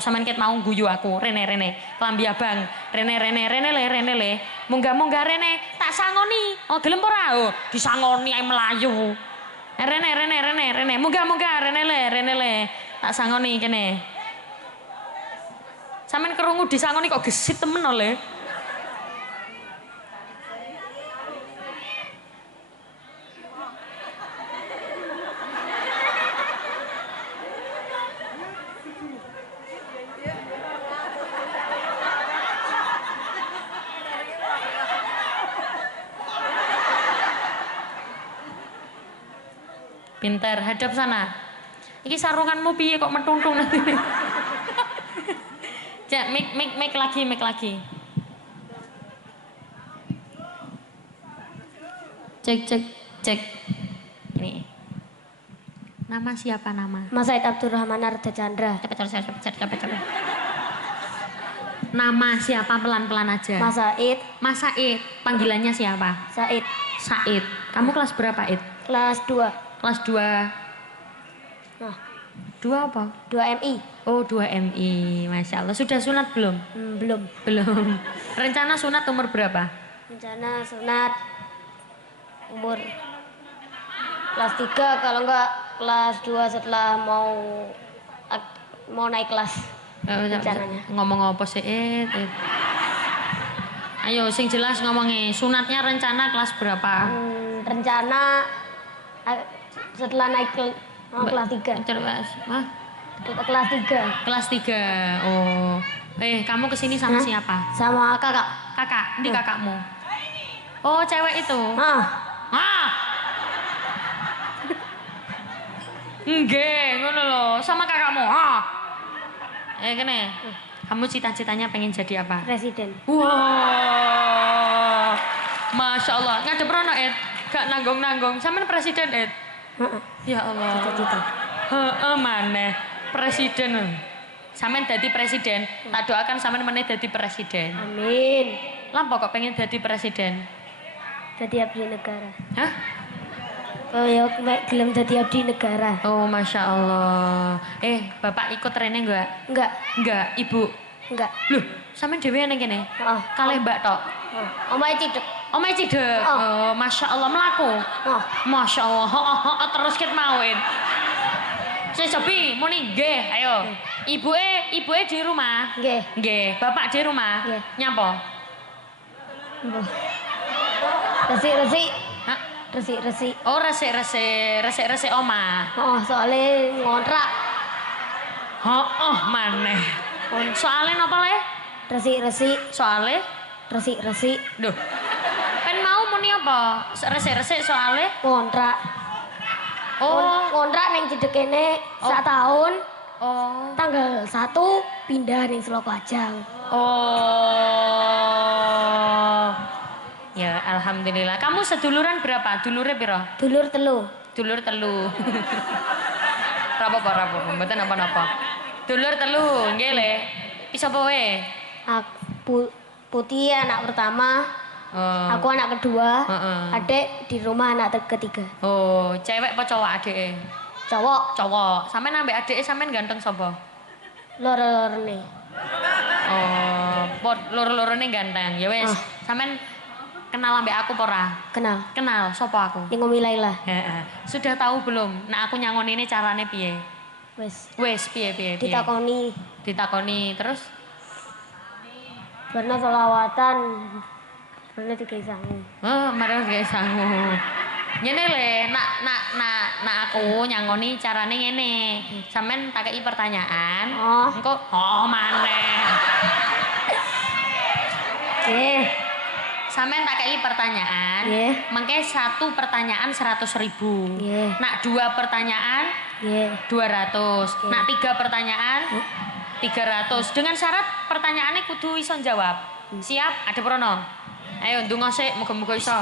Sampeyan ket mau guyu aku, Rene. Klambi abang. Rene le. Munggah Rene, tak sangoni. Oh, gelem ora? Oh, disangoni ae melayu. Rene. Munggah Rene le. Tak sangoni kene. Sampeyan krungu disangoni kok gesit temen oleh. Pinter, hadap sana. Iki sarunganmu piye kok metungtung nanti. Cek, mic lagi. Cek. Ini. Nama siapa nama? Mas Said Abdurrahman Arda Chandra. Cepet. Nama siapa pelan-pelan aja? Mas Said. Panggilannya siapa? Said. Kamu kelas berapa, Id? Kelas 2. Kelas 2. Nah, 2 apa? 2 MI. Oh, 2 MI. Masya Allah. Sudah sunat belum? Belum. Rencana sunat umur berapa? Rencana sunat umur kelas 3, kalau enggak kelas 2 setelah mau naik kelas. Rencananya. Ngomong apa sih, Id? Ayo, sing jelas ngomongnya. Sunatnya rencana kelas berapa? Rencana setelah naik kelas 3. Kelas 3. Kelas 3. Oh. Kamu kesini sama siapa? Sama kakak. Kakak? Ini kakakmu? Oh, cewek itu? Nggih, ngono lho. Sama kakakmu? Kene. Kamu cita-citanya pengen jadi apa? Presiden. Wow. Masya Allah. Ngadep rono, Ed. Gak nanggung-nanggung. Sampeyan presiden, Ed? Ya Allah. Cita-cita. Maneh presiden. Sampeyan dadi presiden. Tak doakan sampeyan meneh dadi presiden. Amin. Lampok kok pengen dadi presiden? Dadi abdi negara. Hah? Oh ya, gelem dadi abdi negara. Oh, Masya Allah. Bapak ikut Rene enggak? Enggak, Ibu? Enggak. Loh, sampeyan dhewe nang kene? Kalih Mbak tok? Omahe cidek. Oh, Masya Allah, melaku. Masya Allah, terus ket mawin. Sepi, muni nggih, ayo. Ibuke di rumah? Nggih. Bapak di rumah? Nggih. Nyapa? Resik. Oh, resik omah. Soalnya ngontrak. Maneh. Soale napa le? Resik. Soale? Resik. Duh. Pen mau muni apa? Resik soale? Ngontrak. Ngontrak ning cedek kene sak tahun. Tanggal 1 pindah ning Selokajang. Ya, alhamdulillah. Kamu seduluran berapa? Dulure piro? Dulur telu. Rapo, mboten napa-napa. Dulur telu, nggih le. Iso apa wae? Putih anak pertama. Aku anak kedua. Adik di rumah anak ketiga. Oh, cewek apa cowok adike? Cowok. Sampeyan ambek adike sampeyan ganteng sapa? Loro-lorone. Loro-lorone ganteng. Ya wis, sampeyan kenal ambek aku apa ora? Kenal, sapa aku? Ning Umi Laila. Sudah tahu belum? Nah, aku nyangoni ini carane piye? Wis, piye? Ditakoni, terus? Karena selawatan. Karena tiga sangu. Marah tiga sangu. Ngene le, nak aku nyangoni carane ngene. Sampeyan tak kei pertanyaan. Engko maneh. Sampeyan tak kei pertanyaan. Mengke satu pertanyaan 100.000. Nak 2 pertanyaan 200. Nak 3 pertanyaan 300. Dengan syarat pertanyaannya kudu iso jawab. Siap? Ada prono. Ayo ndonga sik, muga-muga iso.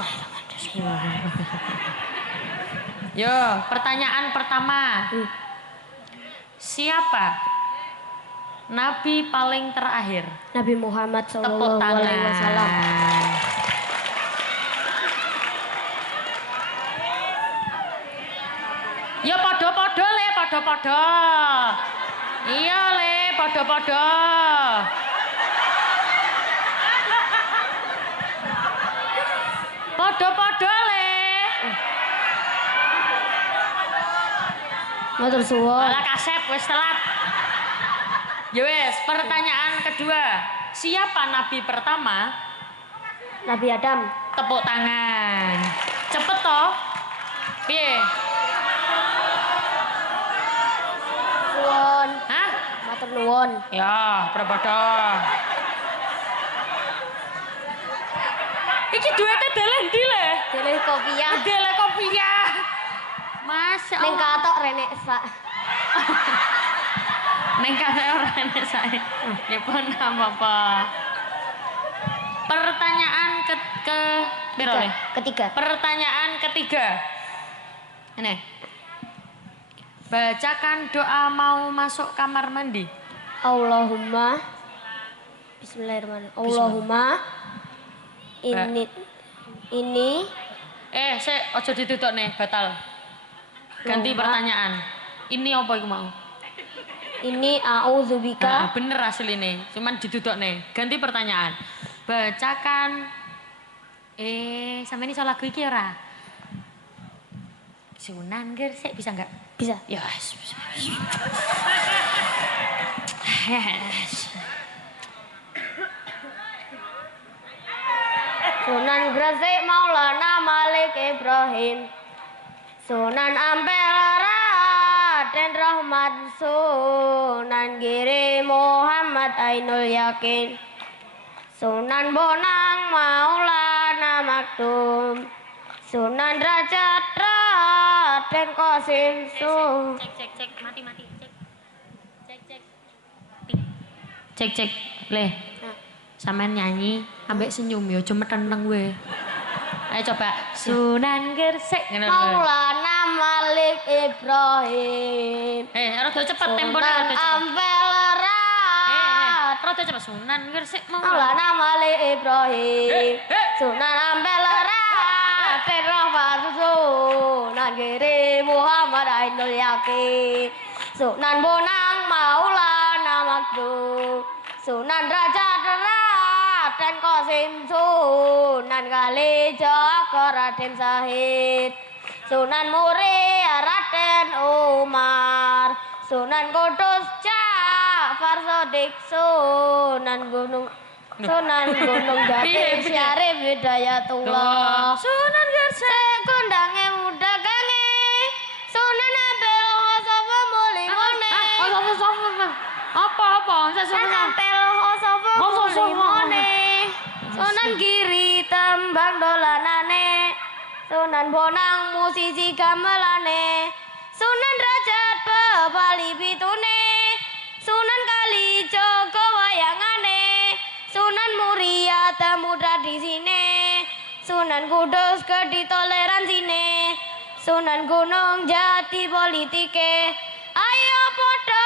Yo, pertanyaan pertama. Siapa nabi paling terakhir? Nabi Muhammad SAW. Ya podo-podo le, podo-podo. Iya le, podo-podo. Podo-podo le. Matur suwun. Malah kasep wis telat. Ya wes, pertanyaan kedua. Siapa nabi pertama? Nabi Adam. Tepuk tangan. Cepet toh. Piye? Nuwun. Hah? Matur nuwun. Ya, podo-podo. Iki duete dalan ndi le? Dele kopiah. Dele kopiah. Masya Allah. Ning katok renek sak. Neng kafe orang ini saya. Ya pun apa-apa. Pertanyaan Ketiga. Pertanyaan ketiga. Ini. Bacakan doa mau masuk kamar mandi. Allahumma Bismillahirrahmanirrahim. Allahumma ini ojo ditutuk nih, batal. Ganti pertanyaan. Ini apa iku mau? Ini a'udzubika. Nah, bener hasil ini, cuman ditutuk nih. Ganti pertanyaan. Bacakan sampe ini salah gue kira. Sunan Gresik bisa nggak? Bisa. Yes. Sunan Gresik Maulana Malik Ibrahim. Sunan Ampel Raden Rahmat. Sunan Giri Muhammad Ainul Yakin. Sunan Bonang Maulana Maktum. Sunan Derajat Raden Qasim. Cek mati cek leh sampean nyanyi ambek senyum yo cuma tenang we. Ayo coba Sunan Gresik Maulana Malik Ibrahim. Rada cepet tempone Sunan rada cepet. Ampel Rada cepet Sunan Gresik Maulana Malik Ibrahim. Sunan Ampel Raden Rahmat. Sunan Giri Muhammad Ainul Yakin. Sunan Bonang Maulana Maktum. Sunan Derajat Raden Qasim. Sunan Kalijaga Raden Sahid. Sunan Muria Raden Umar. Sunan Kudus Ja'far Shadiq. Sunan Gunung Jati Syarif Hidayatullah. Sunan Gresik Kondange muda gange. Sunan Ampel sapa mulimone. Apa? Sunan Ampel sapa mulimone. Sunan Giri tembang dolanane. Sunan Bonang musisi gamelane. Sunan Derajat bebali pitune. Sunan Kalijaga wayangane. Sunan Muria temu tradisine. Sunan Kudus gedi toleransine. Sunan Gunung Jati politike. Ayo podo.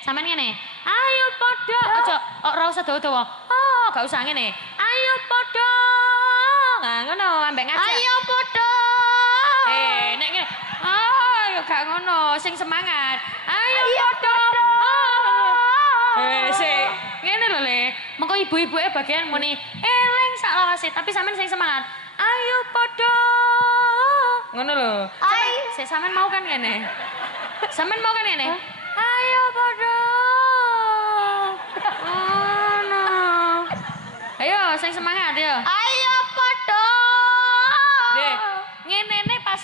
Sampean ngene. Ayo podo. Ojo ora usah dawa-dawa. Oh, gak usah ngene. Ayo podo. Nah, ngono ambek ngajak. Ayo podo. Nek ngene. Ayo gak ngono, sing semangat. Ayo podo. Sik. Ngene lho, Le. Mengko ibu-ibuke bagian muni eling sak lawase, tapi sampean sing semangat. Ayo podo. Ngono lho. Sampean mau kan ngene? Sampean mau kan ngene? Ayo podo. Ngono. Ayo sing semangat yo. Ayo podo. Deh, ngene pas.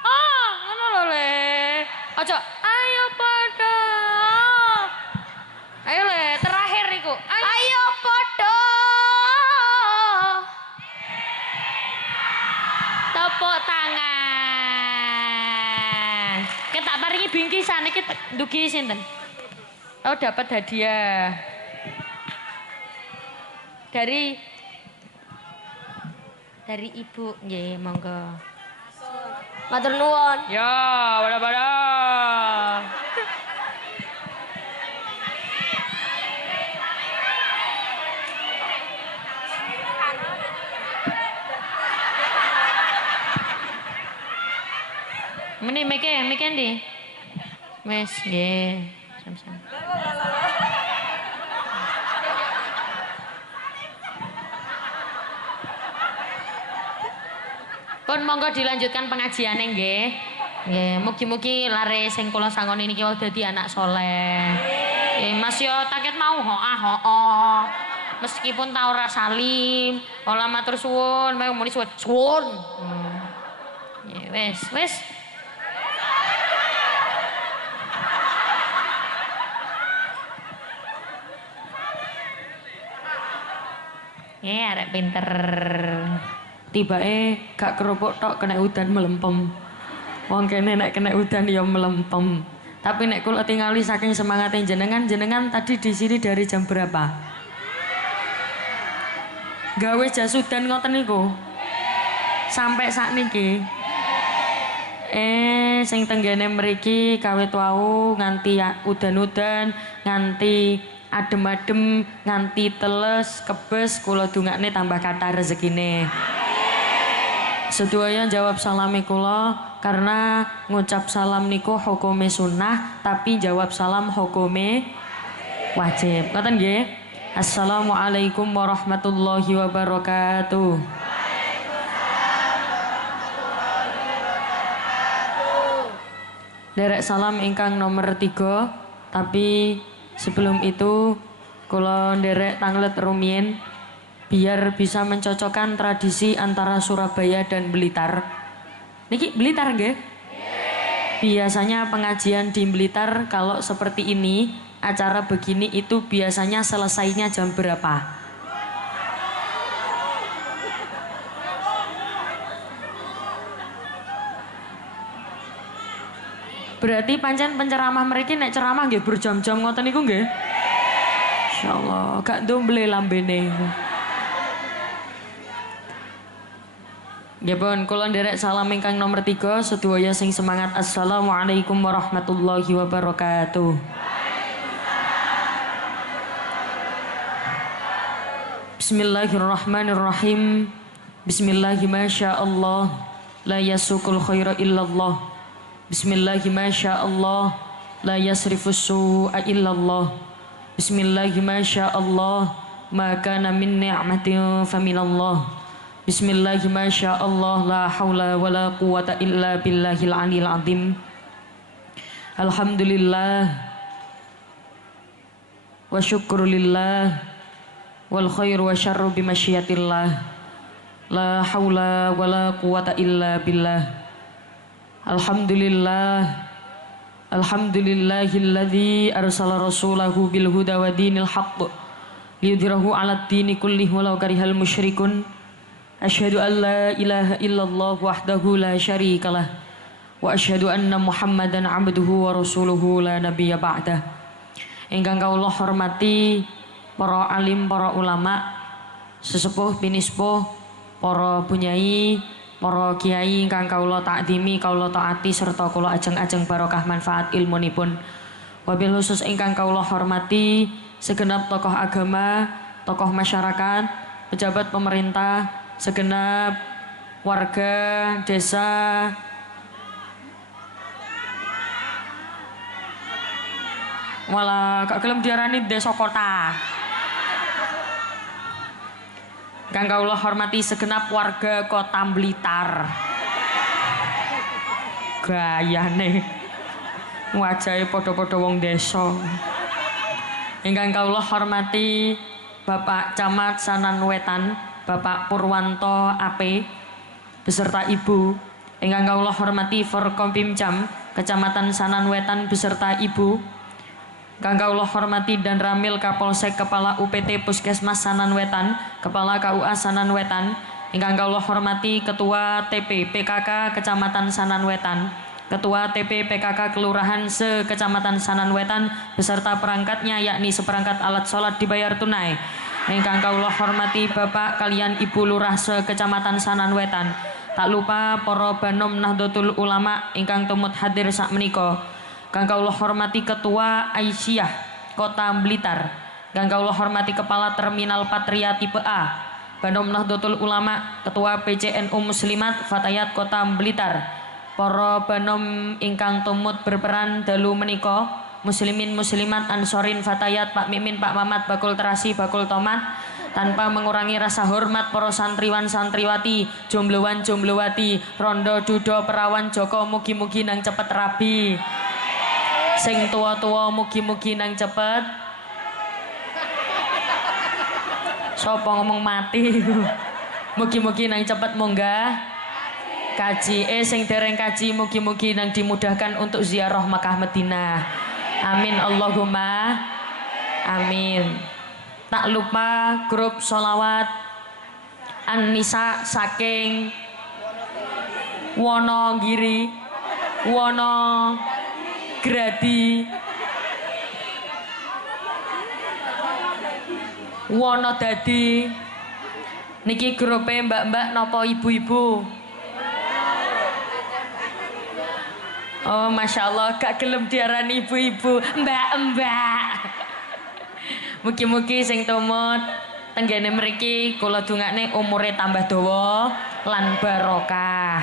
Oh, ngono lho, Le. Ojo, ayo podo. Ayo Le, terakhir iku. Ayo podo. Tepuk tangan. Kita paringi bingkisan iki ndugi sinten? Oh, dapat hadiah. Dari Ibu. Nggih, monggo. Matur nuwun. Ya, bada-bada. Meni meke ndi? Wes, nggih. Sam-sam. Pun monggo dilanjutkan pengajiane nggih. Nggih, mugi-mugi lare sing kula sangoni niki wau dadi anak soleh. Nggih, Mas yo taket mau hoah. Meskipun tau ora salim, ora matur suwun, mau muni suwun. Nggih, wis. Arek pinter. Tibake gak kerupuk tok kena udan melempem. Wong kene nek kena udan ya melempem. Tapi nek kula tingali saking semangatnya jenengan tadi di sini dari jam berapa? Gawe jas udan ngoten niku. Sampai sakniki. Sing tenggene mriki kawit wau nganti udan-udan, nganti adem-adem, nganti teles, kebes, kula dungakne tambah kathah rezekine. Sedaya jawab salami kula karena ngucap salam niku hukume sunnah tapi jawab salam hukume wajib. Ngoten nggih? Assalamualaikum warahmatullahi wabarakatuh. Derek salam ingkang nomor 3, tapi sebelum itu kula nderek tanglet rumiyin biar bisa mencocokkan tradisi antara Surabaya dan Blitar. Niki Blitar nggih? Biasanya pengajian di Blitar kalau seperti ini, acara begini itu biasanya selesainya jam berapa? Berarti pancen penceramah mereka nek ceramah nggih berjam-jam ngoten niku nggih? Insyaallah gak ndomble lambene. Nggih kula nderek salam ingkang nomor 3 sedaya sing semangat. Assalamualaikum warahmatullahi wabarakatuh. Bismillahirrahmanirrahim. Bismillahirrahmanirrahim. La yasukul khaira illallah. Bismillahirrahmanirrahim. La yasrifus su'a illallah. Bismillahirrahmanirrahim. Ma kana min ni'matin faminallah. Bismillahirrahmanirrahim. La haula wa la quwata illa billahil aliyil azim. Alhamdulillah wa syukrulillah wal khairu wa syarru bimasyiatillah. La haula wa la quwata illa billah. Alhamdulillah. Alhamdulillahilladzi arsala rasulahu bil huda wa dinil haqq liyudhhirahu 'alad dini kullihi walau karihal musyrikun. Asyhadu an la ilaha illallah wahdahu la syarikalah wa asyhadu anna Muhammadan 'abduhu wa rasuluhu la nabiyya ba'dah. Ingkang kawula hormati para alim, para ulama, sesepuh pinispuh, para bunyai, para kiai ingkang kawula takdimi, kawula taati serta kula ajeng-ajeng barokah manfaat ilmunipun. Wabil khusus ingkang kawula hormati segenap tokoh agama, tokoh masyarakat, pejabat pemerintah, segenap warga desa malah gak gelem diarani desa kota. Kang kawula hormati segenap warga Kota Blitar. Gayane wajahe padha-padha wong desa. Ingkang kawula hormati Bapak Camat Sanan Wetan, Bapak Purwanto AP beserta Ibu. Ingkang kawula hormati Forkompimcam Kecamatan Sanan Wetan beserta Ibu. Ingkang kawula hormati Dan Ramil Kapolsek Kepala UPT Puskesmas Sanan Wetan, Kepala KUA Sanan Wetan. Ingkang kawula hormati Ketua TP PKK Kecamatan Sanan Wetan, Ketua TP PKK Kelurahan se-Kecamatan Sanan Wetan beserta perangkatnya yakni seperangkat alat sholat dibayar tunai. Ingkang kawula hormati Bapak kalian Ibu Lurah se-Kecamatan Sanan Wetan. Tak lupa para Banom Nahdlatul Ulama ingkang tumut hadir sak menika. Kang kawula hormati Ketua Aisyah Kota Blitar. Kang kawula hormati Kepala Terminal Patria Tipe A Banom Nahdlatul Ulama, Ketua PCNU Muslimat Fatayat Kota Blitar. para banom ingkang tumut berperan dalu menika, muslimin muslimat ansorin fatayat, Pak Mimin, Pak Mamat, bakul terasi, bakul tomat, tanpa mengurangi rasa hormat para santriwan santriwati, jomblowan jomblowati, rondo dudo perawan joko, mugi-mugi nang cepet rabi. Sing tua-tua mugi-mugi nang cepet. Sopo ngomong mati. Mugi-mugi nang cepet munggah kaji. Sing dereng kaji mugi-mugi nang dimudahkan untuk ziarah Makkah Madinah. Amin Allahumma amin. Tak lupa grup sholawat An-Nisa saking Wonogiri, Wonogradi, Wonodadi. Niki grupe mbak-mbak nopo ibu-ibu? Oh Masya Allah, gak gelem diarani ibu-ibu, mbak-mbak. Mugi-mugi sing tumut tenggene mriki kula dongakne umure tambah dawa lan barokah.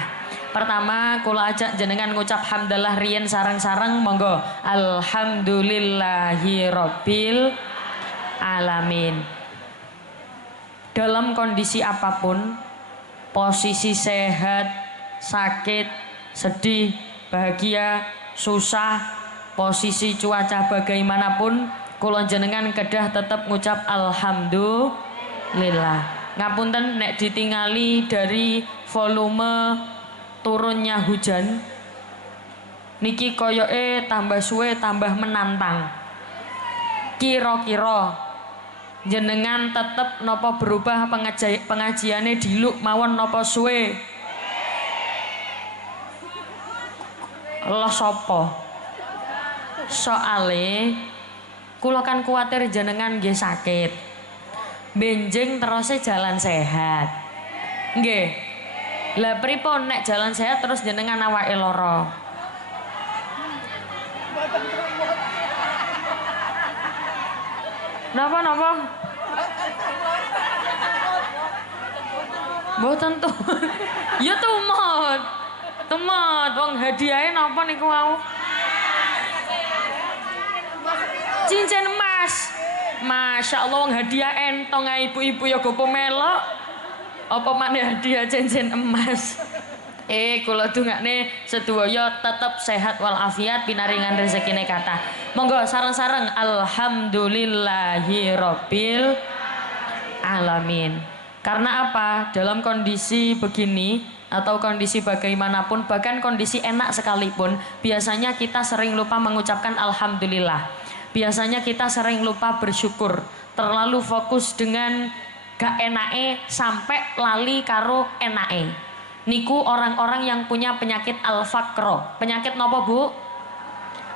Pertama kula ajak jenengan ngucap hamdalah riyen sareng-sareng, monggo. Alhamdulillahi rabbil alamin. Dalam kondisi apapun, posisi sehat, sakit, sedih, bahagia, susah, posisi cuaca bagaimanapun, kula jenengan kedah tetap ngucap alhamdulillah. Ngapunten nek ditingali dari volume turunnya hujan niki koyoke tambah suwe tambah menantang. Kira-kira jenengan tetep nopo berubah pengajiane diluk mawon nopo suwe? Lah sapa? Soale kula kan kuwatir jenengan nggih sakit. Benjing terusé jalan sehat. Nggih. Lah pripun nek jalan sehat terus jenengan awake lara? Napa? Mboten tuh. Ya tumut. Tumut wong hadiahe napa niku wau? Cincin emas. Masya Allah wong hadiah entong ae ibu-ibu ya gopo melok. Apa maneh hadiah cincin emas. Kula dongakne sedaya tetep sehat walafiat pinaringan rezekine kathah. Monggo sareng-sareng alhamdulillahi rabbil alamin. Karena apa? Dalam kondisi begini atau kondisi bagaimanapun, bahkan kondisi enak sekalipun, biasanya kita sering lupa mengucapkan alhamdulillah. Biasanya kita sering lupa bersyukur, terlalu fokus dengan gak enake sampai lali karo enake. Niku orang-orang yang punya penyakit al-faqro. Penyakit nopo Bu?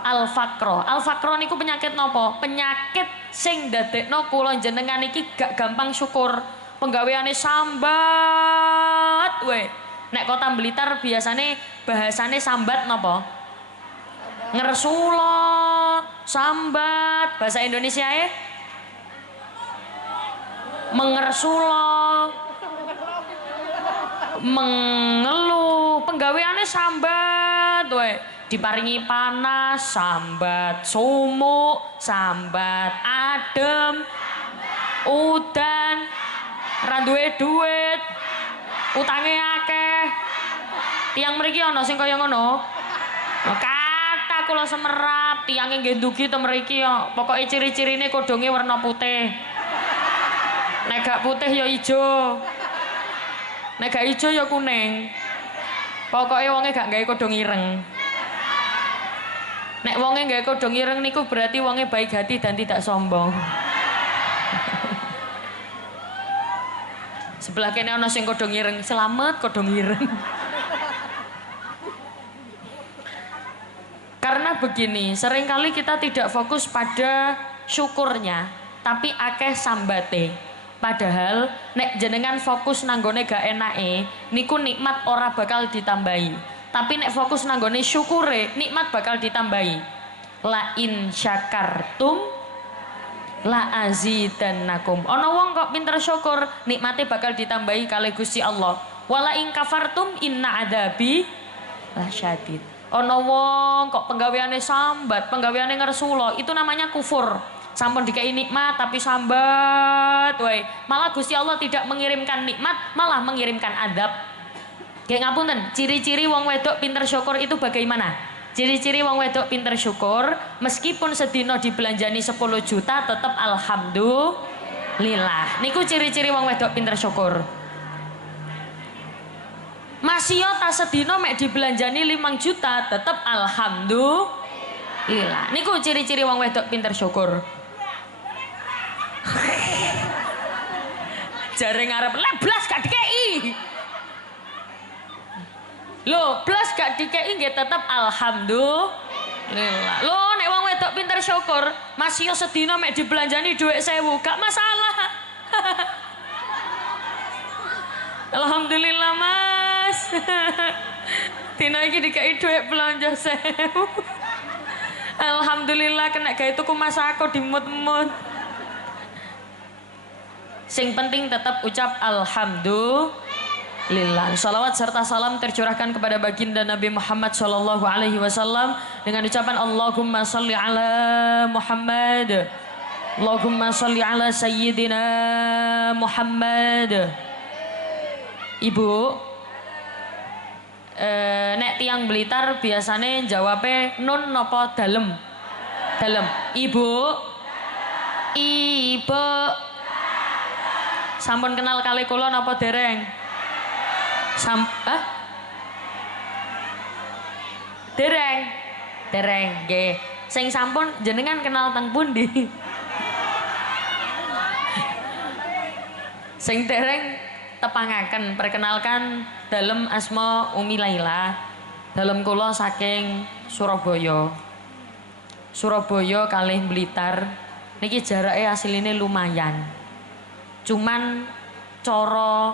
Al-faqro. Al-faqro niku penyakit nopo? Penyakit sing dadekno kula jenengan iki gak gampang syukur. Penggaweane sambat we. Nek Kota Blitar biasane bahasane sambat nopo? Ngersula, sambat. Bahasa Indonesia mengersula, mengeluh. Penggaweane sambat we. Diparingi panas sambat, sumuk sambat, adem, udan, ra duwe duit, utange akeh. Tiang mriki ana sing kaya ngono. Kata kula semerap, tiange nggih ndugi to mriki ya. Pokoke ciri-cirine kodhonge warna putih. Nek gak putih ya ijo. Nek gak ijo ya kuning. Pokoke wonge gak gawe kodhong ireng. Nek wonge gawe kodhong ireng niku berarti wonge baik hati dan tidak sombong. Sebelah kene ana sing kodhong ireng, selamat kodhong ireng. Karena begini, seringkali kita tidak fokus pada syukurnya, tapi akeh sambate. Padahal nek jenengan fokus nanggone gak enake, niku nikmat ora bakal ditambahi. Tapi nek fokus nanggone syukure, nikmat bakal ditambahi. La in syakartum la azidannakum. Ana wong kok pinter syukur, nikmate bakal ditambahi kalih Gusti Allah. Wala in kafartum inna adabi lah syadid. Ana wong kok penggaweane sambat, penggaweane ngersula, itu namanya kufur. Sampun dikai nikmat tapi sambat wae. Malah Gusti Allah tidak mengirimkan nikmat, malah mengirimkan adab. Nggih ngapunten, ciri-ciri wong wedok pinter syukur itu bagaimana? Ciri-ciri wong wedok pinter syukur, meskipun sedina dibelanjani 10 juta tetap alhamdulillah. Niku ciri-ciri wong wedok pinter syukur. Masih tas sedina mek dibelanjani 5 juta tetap alhamdulillah. Niku ciri-ciri wong wedok pinter syukur. Jare ngarep leblas gak dikei. Loh, plus gak dikei nggih tetep alhamdulillah. Loh, nek wong wedok pinter syukur, masih yo sedina mek dibelanjani dhuwit 1000, gak masalah. Alhamdulillah, Mas. Dina iki dikei dhuwit belanja 1000. Alhamdulillah kena gawe tuku masako dimut-mut. Sing penting tetap ucap alhamdulillah. Salawat serta salam tercurahkan kepada baginda Nabi Muhammad sallallahu alaihi wasallam dengan ucapan Allahumma shalli ala Muhammad. Allahumma shalli ala sayyidina Muhammad. Ibu, nek tiang Blitar biasanya jawabnya nun nopo dalem. Dalem. Ibu. Ibu. Sampun kenal kali kula napa dereng? Dereng. Dereng nggih. Sing sampun jenengan kenal teng pundi? Sing dereng tepangaken perkenalkan dalem asma Umi Laila. Dalem kula saking Surabaya. Surabaya kalih Blitar niki jarake asline lumayan. Cuman cara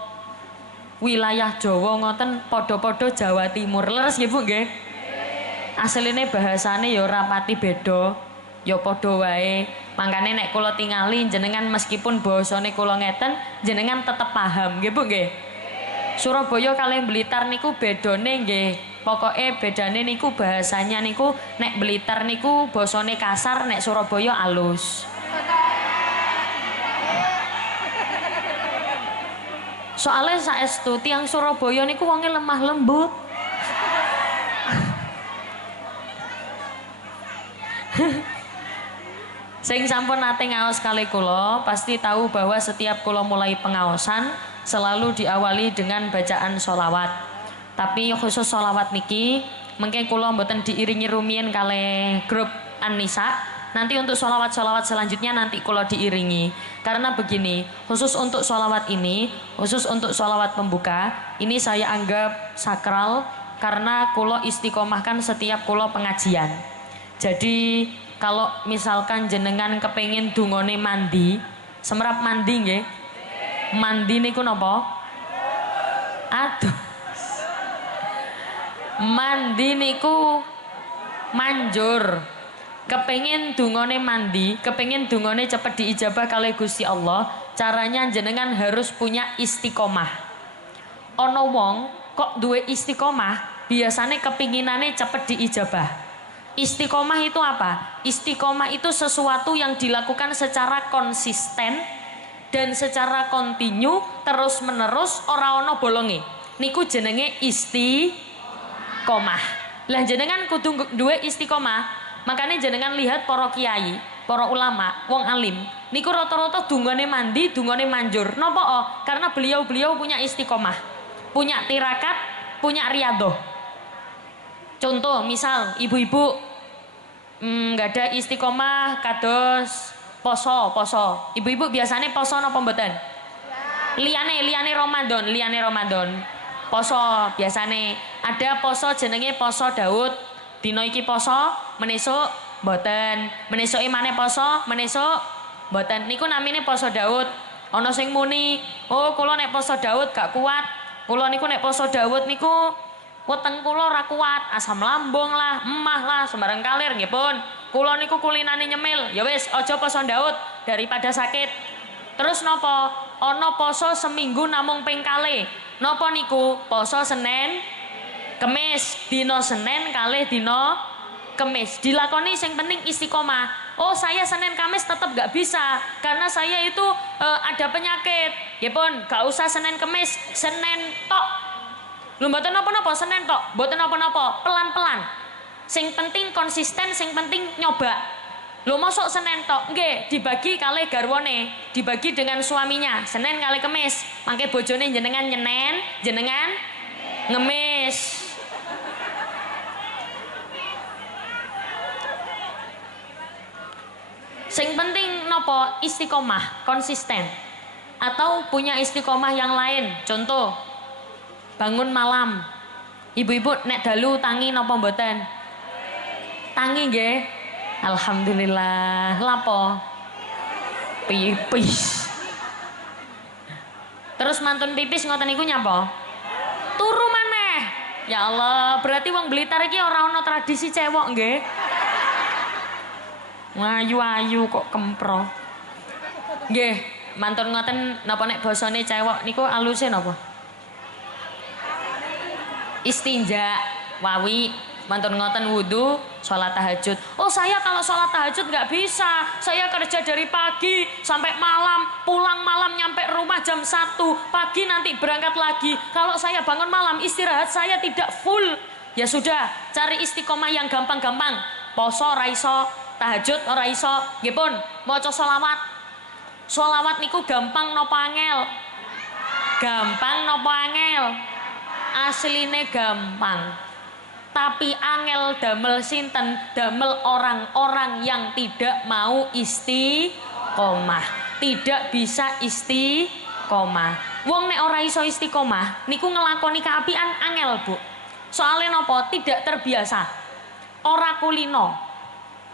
wilayah Jawa ngoten padha-padha Jawa Timur. Leres nggih Bu nggih? Asline bahasane ya ora pati beda, ya padha wae. Mangkane nek kula tingali jenengan meskipun basane kula ngeten, jenengan tetep paham nggih Bu nggih? Surabaya kalih Blitar niku bedane nggih. Pokoke bedane niku bahasanya niku nek Blitar niku basane kasar, nek Surabaya alus. Soalnya saestu tiang Surabaya niku wonge lemah lembut. Sing sampun nate ngaos kali kula pasti tahu bahwa setiap kula mulai pengaosan selalu diawali dengan bacaan sholawat. Tapi khusus sholawat niki mengke kula mboten diiringi rumiyin kalih grup An-Nisa. Nanti untuk sholawat-sholawat selanjutnya nanti kula diiringi. Karena begini, khusus untuk sholawat ini, khusus untuk sholawat pembuka, ini saya anggap sakral karena kula istiqomahkan setiap kula pengajian. Jadi kalau misalkan jenengan kepengin dungone mandi, semerap mandi nggih. Mandi niku napa? Aduh. Mandi niku manjur. Kepengin dungone mandi, kepengin dungone cepet diijabah kalih Gusti Allah, caranya jenengan harus punya istiqomah. Ono wong kok duwe istiqomah, biasanya kepinginane cepet diijabah. Istiqomah itu apa? Istiqomah itu sesuatu yang dilakukan secara konsisten dan secara kontinu terus menerus ora ono bolonge. Niku jenenge istiqomah. Lah jenengan kudu duwe istiqomah. Makanya jenengan lihat para kiai, para ulama, wong alim, niku rata-rata dungane mandi, dungane manjur. Napa? Karena beliau-beliau punya istiqomah, punya tirakat, punya riyadhah. Contoh, misal ibu-ibu nggak ada istiqomah kados poso. Ibu-ibu biasanya poso napa mboten? Liyane Ramadan. Poso biasane ada poso jenenge poso Daud. Dino iki poso, menesuk mboten. Menesuke maneh poso, menesuk mboten. Niku namine poso Daud. Ana sing muni, "Oh, kula nek poso Daud gak kuat. Kula niku nek poso Daud niku weteng kula ora kuat, asam lambung lah, emah lah, sembarang kalir nggih pun. Kula niku kulinane nyemil. Ya wis, aja poso Daud daripada sakit." Terus napa? Ana poso seminggu namung ping kalih. Napa niku? Poso Senin, Kemis, dino Senin kalih dino Kemis. Dilakoni sing penting istiqomah. Oh saya Senin Kamis tetap gak bisa karena saya itu ada penyakit. Ya pun gak usah Senin Kemis, Senin tok. Lu mboten napa-napa Senin tok, mboten napa-napa, pelan-pelan. Sing penting konsisten, sing penting nyoba. Lu mosok Senin tok, nggih dibagi kalih garwane, dibagi dengan suaminya. Senin kalih Kemis, mangke bojone jenengan nyenen, jenengan ngemis. Sing penting nopo istiqomah, konsisten. Atau punya istiqomah yang lain. Contoh, bangun malam. Ibu-ibu nek dalu tangi nopo mboten? Tangi nggih. Alhamdulillah. Lapo? Pipis. Terus mantun pipis ngoten niku nyapa? Turu maneh. Ya Allah, berarti wong Blitar iki ora ana tradisi cewek nggih. Ayu-ayu kok kempro. Nggih, mantun ngoten napa nek basane cewek niku aluse napa? Istinja, wawi, mantun ngoten wudu, sholat tahajud. Oh saya kalau sholat tahajud nggak bisa. Saya kerja dari pagi sampai malam, pulang malam nyampe rumah jam 1 pagi nanti berangkat lagi. Kalau saya bangun malam istirahat saya tidak full. Ya sudah, cari istiqomah yang gampang-gampang. Poso raiso, tahajud ora iso, nggih pun maca sholawat. Sholawat niku gampang napa angel? Gampang napa angel? Asline gampang. Tapi angel damel sinten? Damel orang-orang yang tidak mau istiqomah. Tidak bisa istiqomah. Wong nek ora iso istiqomah niku ngelakoni kaapian angel, Bu. Soalnya napa? Tidak terbiasa. Ora kulino.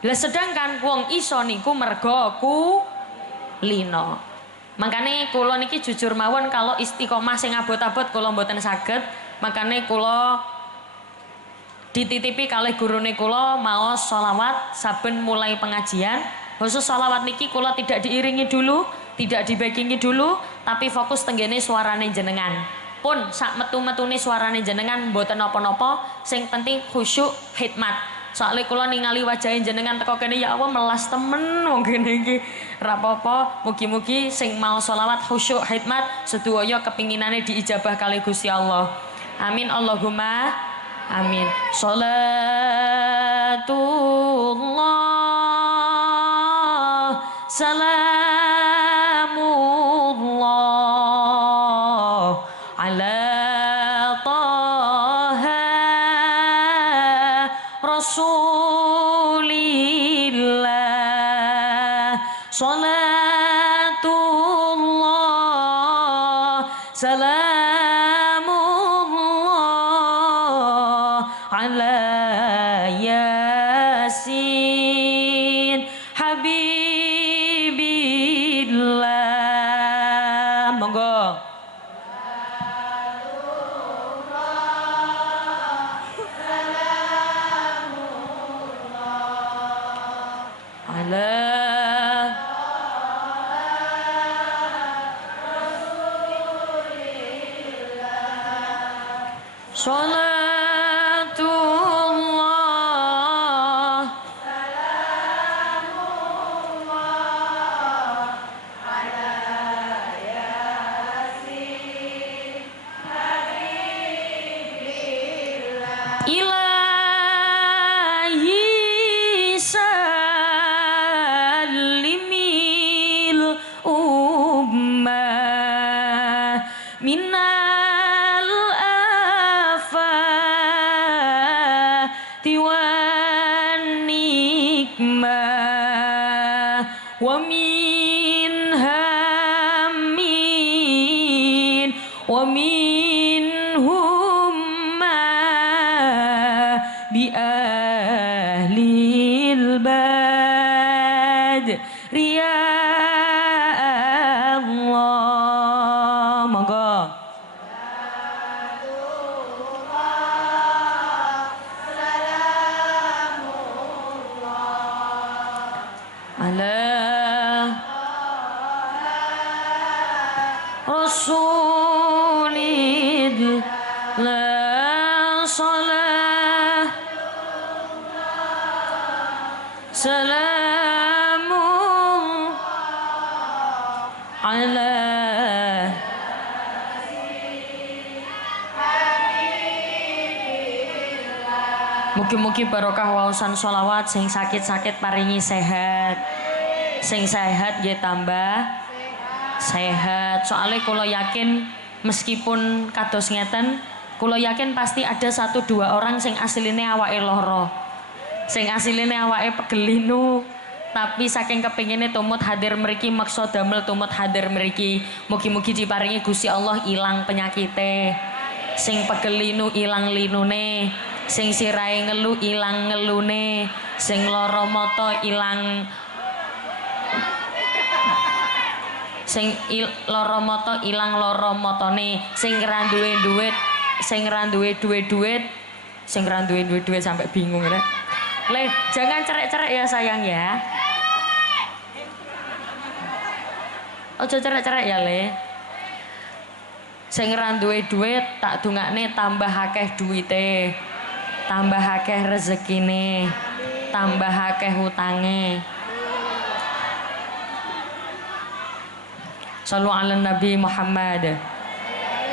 Lah sedangkan wong iso niku mergo kulino. Makane kula niki jujur mawon kalau istiqomah sing abot-abot kula mboten saged. Makane kula dititipi kalih gurune kula maos sholawat saben mulai pengajian. Khusus sholawat niki kula tidak diiringi dulu, tidak dibackingi dulu, tapi fokus tenggene suarane jenengan. Pun sak metu-metune suarane jenengan mboten napa-napa, sing penting khusyuk khidmat. Soalnya kula ningali wajahe jenengan teko kene ya Allah melas temen wong kene iki. Ra apa-apa, mugi-mugi sing mau sholawat khusyuk khidmat sedaya kepinginane diijabah kali Gusti Allah. Amin Allahumma amin. Salatullah salamullah ala Rasulillah. Salatullah salamullah ala Yasin Habibillah. Monggo. Salatullah salamullah ala Yasin Habibillah. Ilahi salimil ummah minal afati wan nikmah wa min hammin wa minhum ma bi ahlil bad ya Allah. Monggo. Ala Rasulillah. Salamu ala mugi-mugi barokah waosan sholawat sing sakit-sakit paringi sehat. Sing sehat nggih tambah sehat. Soalnya kula yakin meskipun kados ngeten, kula yakin pasti ada 1-2 orang sing asline awake lara. Sing asline awake pegelinu, tapi saking kepingine tumut hadir mriki maksa damel tumut hadir mriki. Mugi-mugi diparingi Gusti Allah ilang penyakite. Sing pegelinu ilang linune. Sing sirahe ngelu ilang ngelune, sing lara mata ilang lara mata ilang lara matane, sing ra duwe duit, sing ra duwe duit, sing ra duwe duit sampai bingung rek. Le, jangan cerek-cerek ya sayang ya. Ojo cerek-cerek ya le. Sing ra duwe duit tak dongakne tambah akeh duwite. Tambah akeh rezekine, tambah akeh hutange. Sallu ala Nabi Muhammad.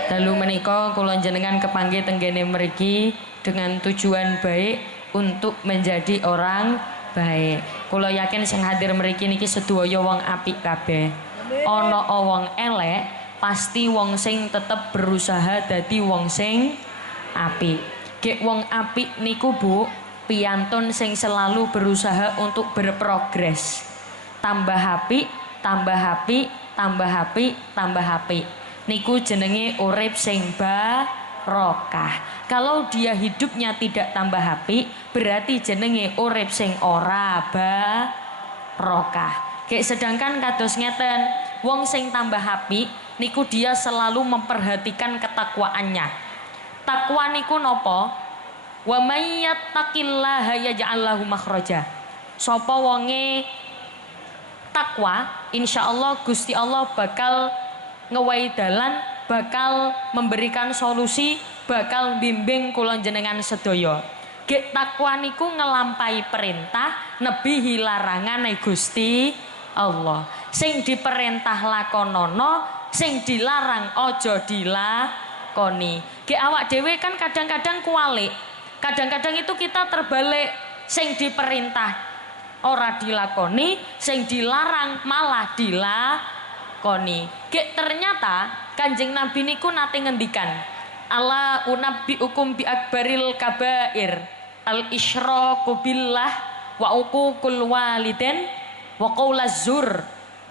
Dalu menika kula jenengan kepanggih tenggene mriki dengan tujuan baik untuk menjadi orang baik. Kula yakin sing hadir mriki niki sedaya wong apik kabeh. Ana wong elek, pasti wong sing tetep berusaha dadi wong sing apik. Gek wong apik niku Bu, piyantun sing selalu berusaha untuk berprogres. Tambah apik, tambah apik, tambah apik, tambah apik. Niku jenenge urip sing barokah. Kalau dia hidupnya tidak tambah apik, berarti jenenge urip sing ora barokah. Gek sedangkan kados ngeten, wong sing tambah apik niku dia selalu memperhatikan ketakwaannya. Takwa niku napa? Wa may yattaqillaha yaj'al lahu makhraja. Sapa wonge takwa, insyaallah Gusti Allah bakal ngewahi dalan, bakal memberikan solusi, bakal bimbing kula jenengan sedaya. Gek takwa niku ngelampahi perintah, nebihi larangan Gusti Allah. Sing diperintah lakonono, sing dilarang aja dilakoni. Ge awak dhewe kan kadang-kadang kualik. Kadang-kadang itu kita terbalik, sing diperintah ora dilakoni, sing dilarang malah dilakoni. Ge ternyata Kanjeng Nabi niku nate ngendikan, ala unabbiukum bi akbaril kabair al isyraku billah wa uququl waliden wa qaulaz zur.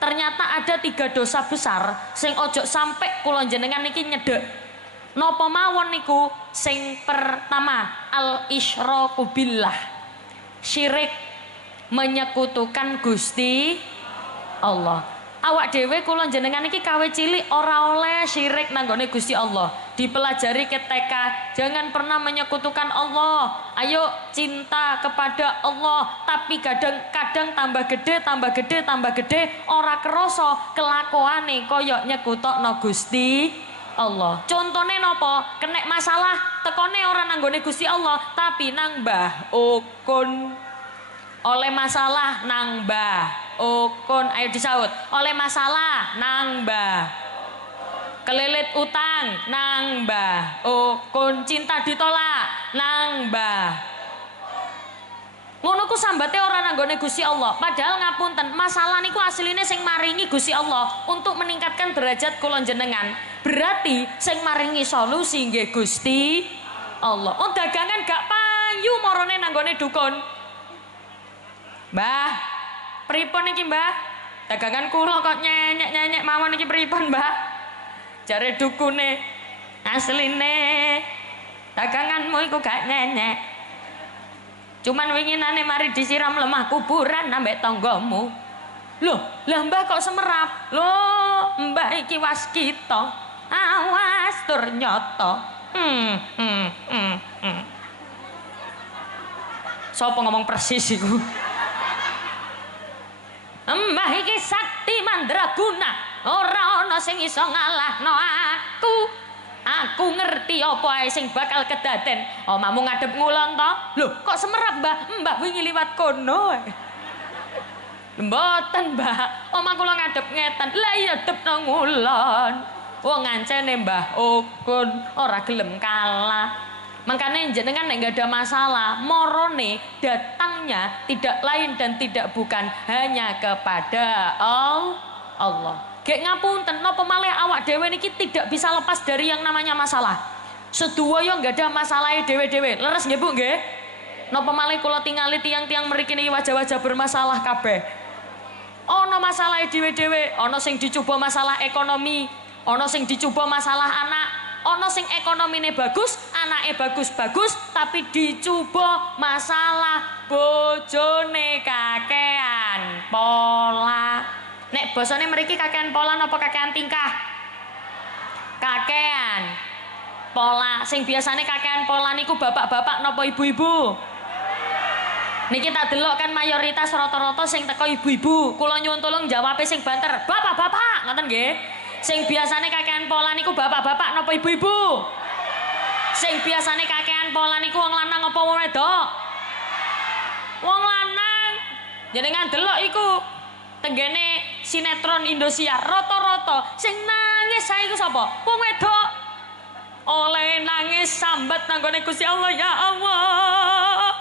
Ternyata ada 3 dosa besar sing ojo sampai kula jenengan niki nyedek. Napa mawon niku? Sing pertama al isyraku billah, syirik, menyekutukan Gusti Allah. Awak dhewe kula jenengan iki kawe cilik ora oleh syirik nanggone Gusti Allah. Dipelajari ketika jangan pernah menyekutukan Allah. Ayo cinta kepada Allah. Tapi kadang-kadang tambah gede, tambah gede, tambah gede, ora kerasa kelakuane kaya nyekutokno Gusti Allah. Contohnya nopo? Kenek masalah tekone orang nanggone Gusti Allah, tapi nang Mbah Ukun. Oleh masalah nang Mbah Ukun. Ayo disaut. Oleh masalah nang Mbah. Kelilit utang nang Mbah Ukun. Cinta ditolak nang Mbah. Ngono ku sambate ora nanggone Gusti Allah. Padahal ngapunten, masalah niku asline sing maringi Gusti Allah untuk meningkatkan derajat kula jenengan. Berarti sing maringi solusi nggih Gusti Allah. Oh dagangan gak payu marane nanggone dukun. Mbah, pripun iki Mbah? Dagangan kula kok nyenyek-nyenyek mawon iki pripun Mbah? Jare dukune, asline daganganmu iku gak nyenyek. Cuman winginane mari disiram lemah kuburan ambek tanggamu. Loh, lah Mbah kok semerap? Loh, Mbah iki waskita. Awas tur nyoto. Sopo ngomong persis iku? Mbah iki sakti mandraguna. Ora ana sing iso ngalahno aku. Aku ngerti apa ae sing bakal kedaden. Omamu ngadep ngulon to? Loh, kok semerap Mbah? Mbah wingi liwat kono. Mboten, Mbak. Omah kula ngadep ngeten. Lah iya dep nang ngulon. Wong ngancene Mbah Ukun ora gelem kalah. Makanya jenengan nek gak ada masalah, morone datangnya tidak lain dan tidak bukan hanya kepada Allah. Gek ngapunten napa malih awak dhewe niki tidak bisa lepas dari yang namanya masalah. Sedaya gak ada masalah dhewe-dhewe. Leres nggih Bu nggih? Napa malih kula tingali tiang-tiang mriki niki wajah-wajah bermasalah kabeh. Ono masalah dhewe-dhewe, ono sing dicoba masalah ekonomi, ono sing dicoba masalah anak, ono sing ekonomine bagus, anake bagus-bagus, tapi dicoba masalah bojone kakean pola. Nek bosone mriki kakean pola napa kakean tingkah? Kakean pola. Sing biasane kakean pola niku bapak-bapak napa ibu-ibu? Niki tak delok kan mayoritas rata-rata sing teko ibu-ibu. Kula nyuwun tolong jawabe sing banter. Bapak-bapak, ngoten nggih. Sing biasane kakean pola niku bapak-bapak napa ibu-ibu? Sing biasane kakean pola niku wong lanang apa wong wedok? Wong lanang. Jenengan delok iku tenggene sinetron Indosiar rata-rata sing nangis sae iku sapa? Wong wedok. Oleh nangis sambat nang gone Gusti Allah, ya Allah.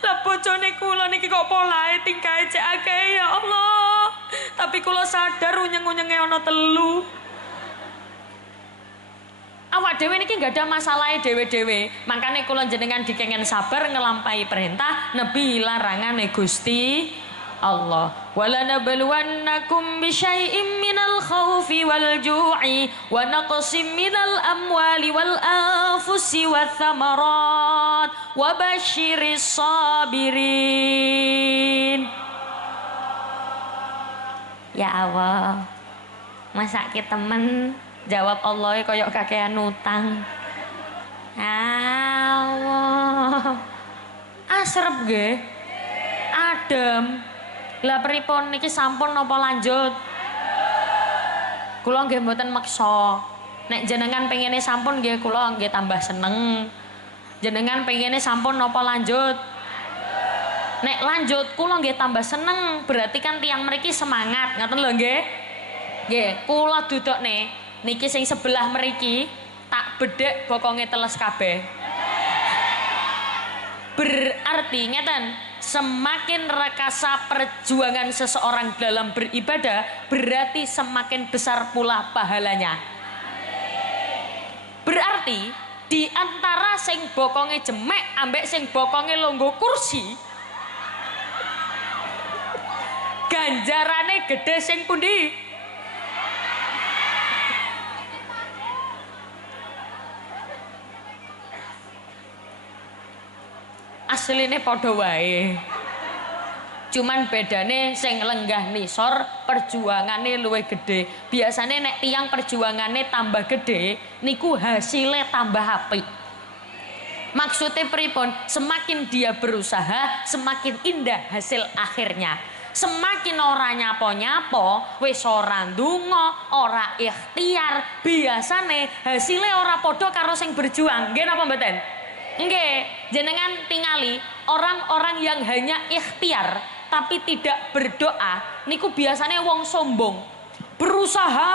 Lah bojone kula niki kok polahe tingkahe cek akeh ya Allah. Tapi kula sadar unyeng-unyenge ana telu. Awak dhewe niki gak ada masalah dhewe-dhewe. Makane kula jenengan dikengen sabar ngelampahi perintah nebi larangane Gusti Allah. Wala nabluwannakum bisyai'im minal khaufi wal ju'i wa naqsim minal amwali wal anfusi wath thamarat wa basyiris sabirin. Ya Allah, masake temen jawab Allah koyok kakean utang. Allah asrep nggih, adem. Lah pripun niki sampun napa lanjut? Kula nggih mboten meksa. Nek jenengan pengene sampun nggih kula nggih tambah seneng. Jenengan pengene sampun napa lanjut? Nek lanjut kula nggih tambah seneng. Berarti kan tiang mriki semangat, ngoten lho nggih. Nggih, kula dudukne niki sing sebelah mriki tak bedhek bokonge teles kabeh. Berarti ngeten, semakin rekasa perjuangan seseorang dalam beribadah, berarti semakin besar pula pahalanya. Berarti di antara sing bokonge jemek ambek sing bokonge longgo kursi, ganjarane gede sing pundi? Asline padha wae. Cuman bedane sing lenggah nisor perjuangane luwih gede. Biasane nek tiang perjuangane tambah gede niku hasilnya tambah apik. Maksudnya pripun? Semakin dia berusaha, semakin indah hasil akhirnya. Semakin ora nyapo-nyapo, wis ora ndonga, ora ikhtiar, biasane hasilnya ora padha karo sing berjuang. Nggih napa mboten? Nggih, jenengan tingali orang-orang yang hanya ikhtiar tapi tidak berdoa niku biasanya wong sombong. Berusaha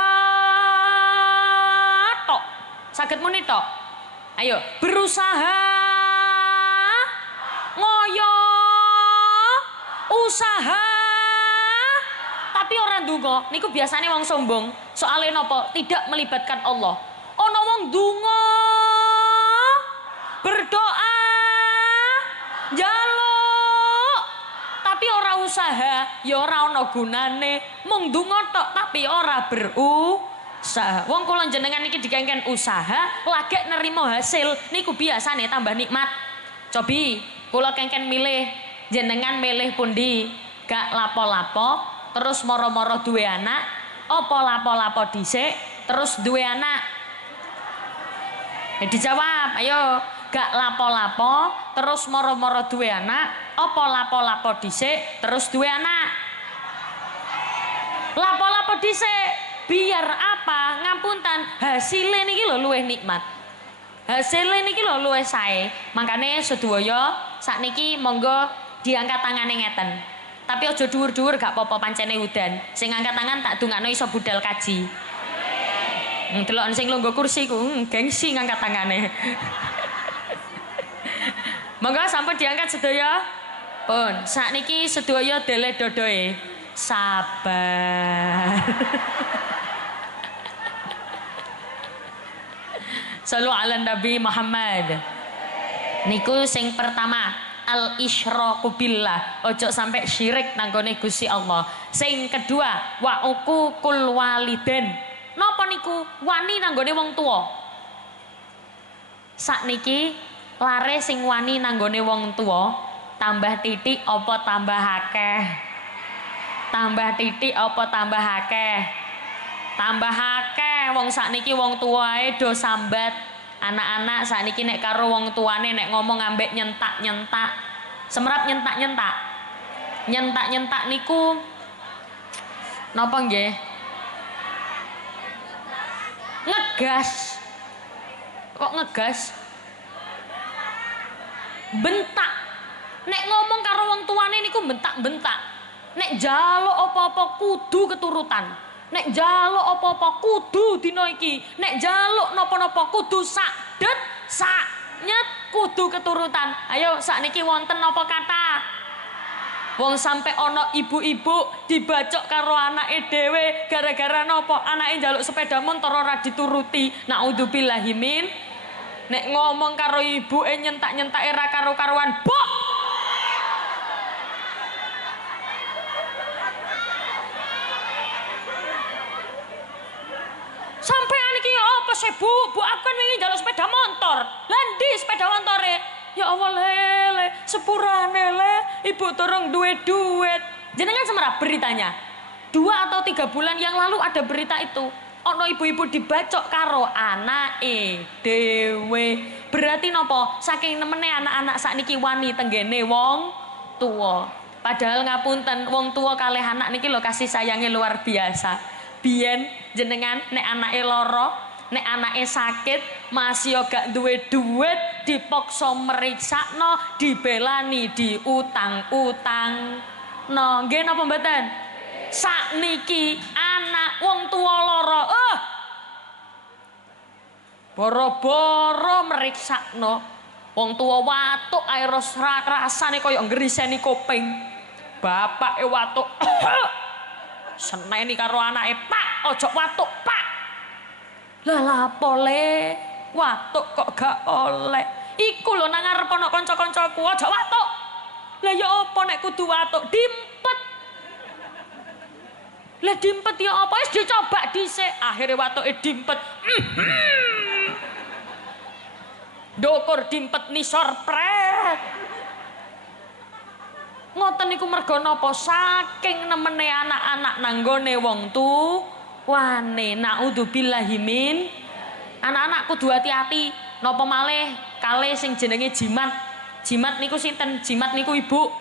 tok. Saged muni tok. Ayo, berusaha ngoyo usaha tapi orang ndonga niku biasanya wong sombong. Soale napa? Tidak melibatkan Allah. Ana wong ndonga berdoa njaluk tapi ora usaha ya ora ana gunane, mung ndonga tok tapi ora berusaha. Wong kula jenengan iki dikengken usaha lagek nerima hasil niku biasane tambah nikmat. Cobi kula kengken milih, jenengan milih pundi? Gak lapo-lapo terus moro-moro duwe anak, apa lapo-lapo dhisik terus duwe anak? Dijawab, ayo. Gak lapo-lapo terus moro-moro duwe anak, apa lapo-lapo dhisik terus duwe anak? Lapo-lapo dhisik. Biar apa? Ngapunten, hasilnya niki lho luwih nikmat. Hasilnya niki lho luwih sae. Makane sedaya sakniki monggo diangkat tangane ngeten. Tapi aja dhuwur-dhuwur gak apa-apa pancene udan. Sing angkat tangan tak dongakno iso budal kaji. Delok sing lungguh kursi ku gengsi ngangkat tangane. Monggo sampun diangkat sedaya. Pun, sakniki sedaya dele dodoe. Sabar. Sallu ala Nabi Muhammad. Niku sing pertama, al isyraku billah, ojo sampai syirik nanggone Gusti Allah. Sing kedua, wa uququl waliden. Napa niku? Wani nanggone wong tuwa. Sakniki lare sing wani nanggone wong tuwa, tambah titik apa tambah akeh? Tambah titik apa tambah akeh? Tambah akeh. Wong sakniki wong tuwae do sambat. Anak-anak sakniki nek karo wong tuane nek ngomong ambek nyentak-nyentak. Semrap nyentak-nyentak. Nyentak-nyentak niku napa nggih? Ngegas. Kok ngegas? Bentak. Nek ngomong karo wong tuane niku bentak-bentak. Nek njaluk apa-apa kudu keturutan. Nek njaluk apa-apa kudu dina iki. Nek njaluk napa-napa kudu sakdet, saknyet, kudu keturutan. Ayo sakniki wonten napa kata? Wong sampe ana ibu-ibu dibacok karo anake dhewe gara-gara napa? Anake njaluk sepeda motor ora dituruti. Naudzubillahi min. Nek ngomong karo ibuke nyentak-nyentake ra karo-karuan. Bok! Sampean iki apa sih, Bu? Bu aku kan wingi njaluk sepeda motor. Lah ndi sepeda motore? Ya Allah lele, sepurane le, ibu dorong duwe duit. Jenengan semerap beritanya. 2 atau 3 bulan yang lalu ada berita itu. Ono ibu-ibu dibacok karo anake dhewe. Berarti nopo? Saking nemene anak-anak sakniki wani tenggene wong tuwa. Padahal ngapunten, wong tuwa kalih anak niki lho kasih sayangnya luar biasa. Biyen jenengan nek anake lara, nek anake sakit, masih gak duwe duit, dipaksa meriksakno, dibelani, diutang-utang. No, nggih napa mboten? Sakniki anak wong tuwa lara, boro-boro meriksakno. Wong tuwa watuk ae rasane kaya ngriseni kuping. Bapake watuk. Seneni karo anake, "Pak, ojo watuk, Pak." Lah lapo le? Watuk kok gak oleh. Iku lho nang ngarep ana kanca-kancaku, ojo watuk. Lah ya apa nek kudu watuk? Dimpet. Lah dimpet ya apa? Wis dicoba dhisik, akhire watuke dimpet. Ndukur dimpet nisor pret. Ngoten niku merga napa? Saking nemene anak-anak nanggone wong tuwane. Naudzubillahi min. Anak-anak kudu hati-hati. Napa malih kalih sing jenenge jimat. Jimat niku sinten? Jimat niku ibu.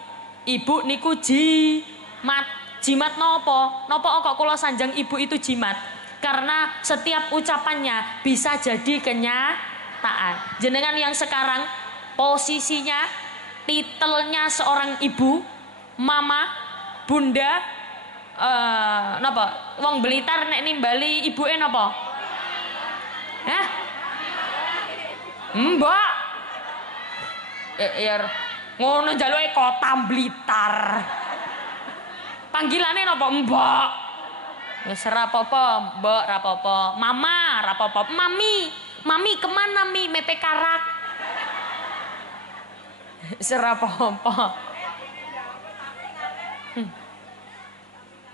Ibu niku jimat. Jimat napa? Napa kok kula sanjang ibu itu jimat? Karena setiap ucapannya bisa jadi kenyataan. Jenengan yang sekarang posisinya titelnya seorang ibu, mama, bunda, napa? Wong Blitar nek nimbali ibuke napa? Hah? Mbak. Ya ngono njaluke kota Blitar. Panggilane napa? Mbak. Wis ra apa-apa, Mbak ra apa-apa. Mama ra apa-apa. Mami. Mami kemana Mi? Mepe karak. Serapa-apa.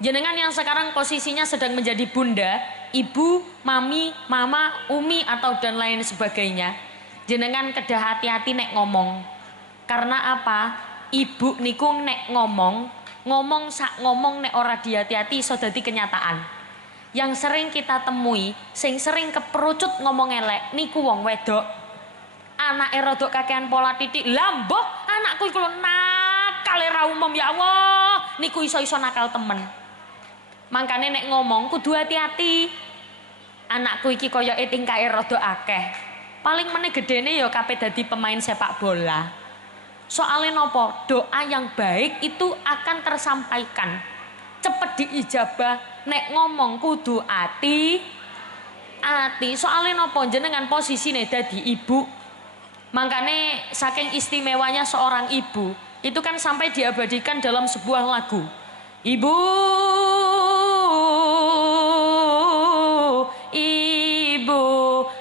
Jenengan yang sekarang posisinya sedang menjadi bunda, ibu, mami, mama, umi atau dan lain sebagainya. Jenengan kedah hati-hati nek ngomong. Karena apa? Ibu niku nek ngomong sak ngomong nek ora dihati-hati iso dadi kenyataan. Yang sering kita temui, sing sering keperucut ngomong elek niku wong wedok. Anake rodok kakean pola titik. Lamboh anakku iku lho nakal ra umum ya Allah. Niku iso-iso nakal temen. Mangkane nek ngomong kudu hati-hati. Anakku iki kaya tingkae rodok akeh. Paling meneh gedene ya kabeh dadi pemain sepak bola. Soalnya nopo? Doa yang baik itu akan tersampaikan. Cepet diijabah. Nek ngomong kudu ati. Soalnya nopo? Jenengan posisine dadi ibu. Makanya saking istimewanya seorang ibu, itu kan sampai diabadikan dalam sebuah lagu. Ibu, ibu,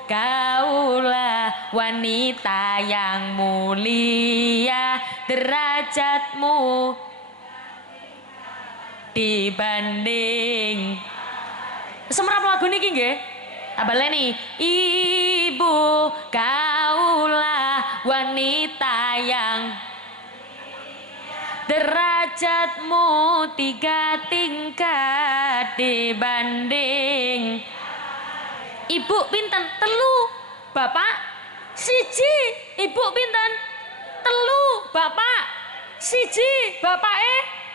kaulah wanita yang mulia, derajatmu dibanding. Semerap lagu niki nggih. Abaleni, ibu, kaulah wanita yang derajatmu 3 tingkat dibanding. Ibu pinten? 3. Bapak 1. Ibu pinten? 3. Bapak 1. Bapak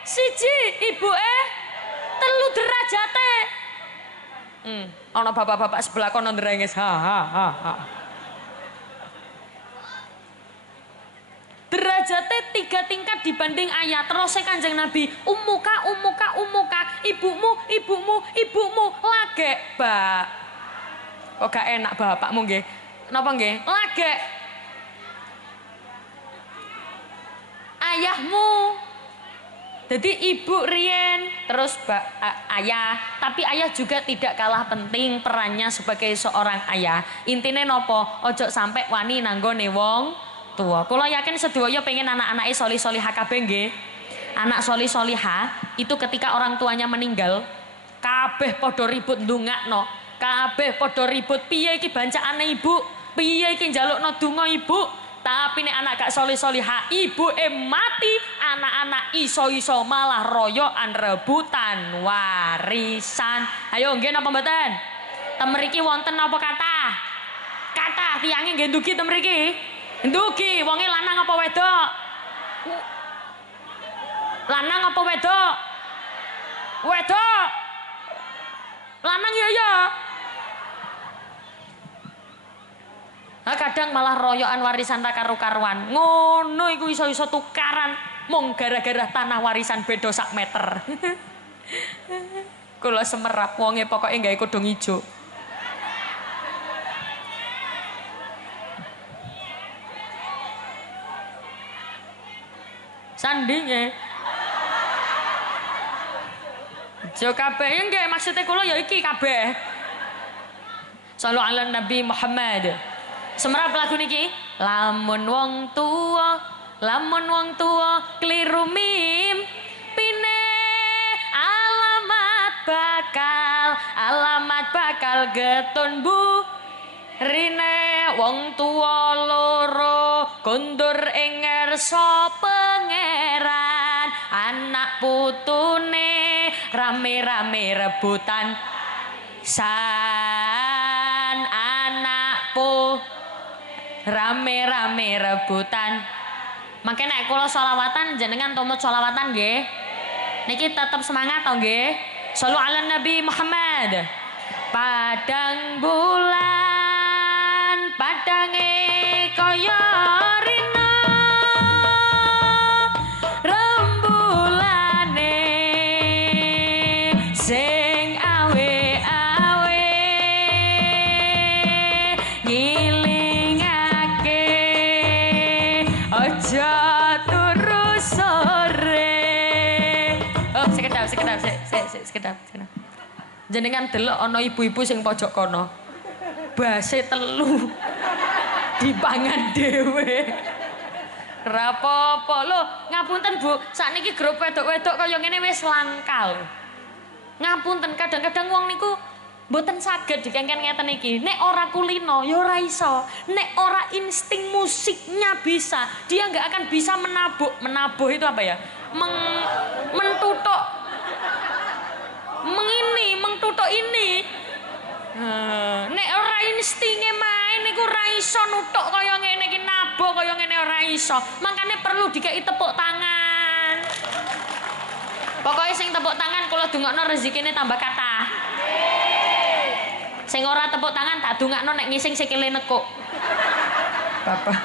1. Ibu 3 derajate. Ana bapak-bapak sebelah kono ndrenges. Derajatnya 3 tingkat dibanding ayat. Terus Kanjeng Nabi, umuka, ibumu, lagek, Mbak. Kok gak enak bapakmu nggih? Napa nggih? Lagek. Ayahmu. Jadi ibu riyen, terus ayah, tapi ayah juga tidak kalah penting perannya sebagai seorang ayah. Intine nopo? Ojo sampai wani nanggone wong tua. Kula yakin sedaya pengen anak-anake solih-solihah kabeh nggih. Anak solih-solihah itu ketika orang tuanya meninggal, kabeh padha ribut ndongakno, kabeh padha ribut piye iki bancaane ibu, piye iki njalukno donga ibu. Tapi nek anak gak solih-solihah, ibu mati, anak-anak iso-iso malah royokan rebutan warisan. Ayo nggih napa mboten? Temriki wonten napa kathah? Kathah tiyange nggih ndugi temriki. Ndugi, wonge lanang apa wedok? Lanang apa wedok? Wedok. Lanang ya. Kadang malah royokan warisan tak karu-karuan. Ngono iku iso-iso tukaran mung gara-gara tanah warisan beda 1 meter. Kula semerap wonge pokoke gawe kodong ijo. Sandinge. Jo kabeh nggih maksudnya kula ya iki kabeh. Shallallahu ala Nabi Muhammad. Semerap lagu niki, lamun wong tua keliru mimpine, alamat bakal getun bu rine. Wong tua loro kondur ing ngarsa pangeran, anak putune rame-rame rebutan san, anak rame-rame rebutan. Makanya nek kula sholawatan jenengan tumut sholawatan nggih. Niki tetep semangat to nggih. Shallu ala Nabi Muhammad. Padang bulan padange kaya rina, rembulane sing awe-awe aja turu sore. Oh, sekedap. Jenengan delok ana ibu-ibu sing pojok kono. Base 3 dipangan dhewe. Rapopo lho, ngapunten Bu, sakniki grup wedok-wedok kaya ngene wis langka lho. Ngapunten, kadang-kadang wong niku mboten saged dikengken ngeten iki. Nek ora kulino ya ora iso. Nek ora insting musiknya bisa, dia nggak akan bisa menabuh. Menabuh itu apa ya? Mentutuk. Mengtutuk ini. Nek ora instinge main niku ora iso nutuk kaya ngene iki, nabuh kaya ngene ora iso. Makane perlu dikeki tepuk tangan. Pokoknya sing tepuk tangan kula dongakno rezekine tambah kathah. Sing ora tepuk tangan tak dongakno nek ngising sikile nekuk. Bapak.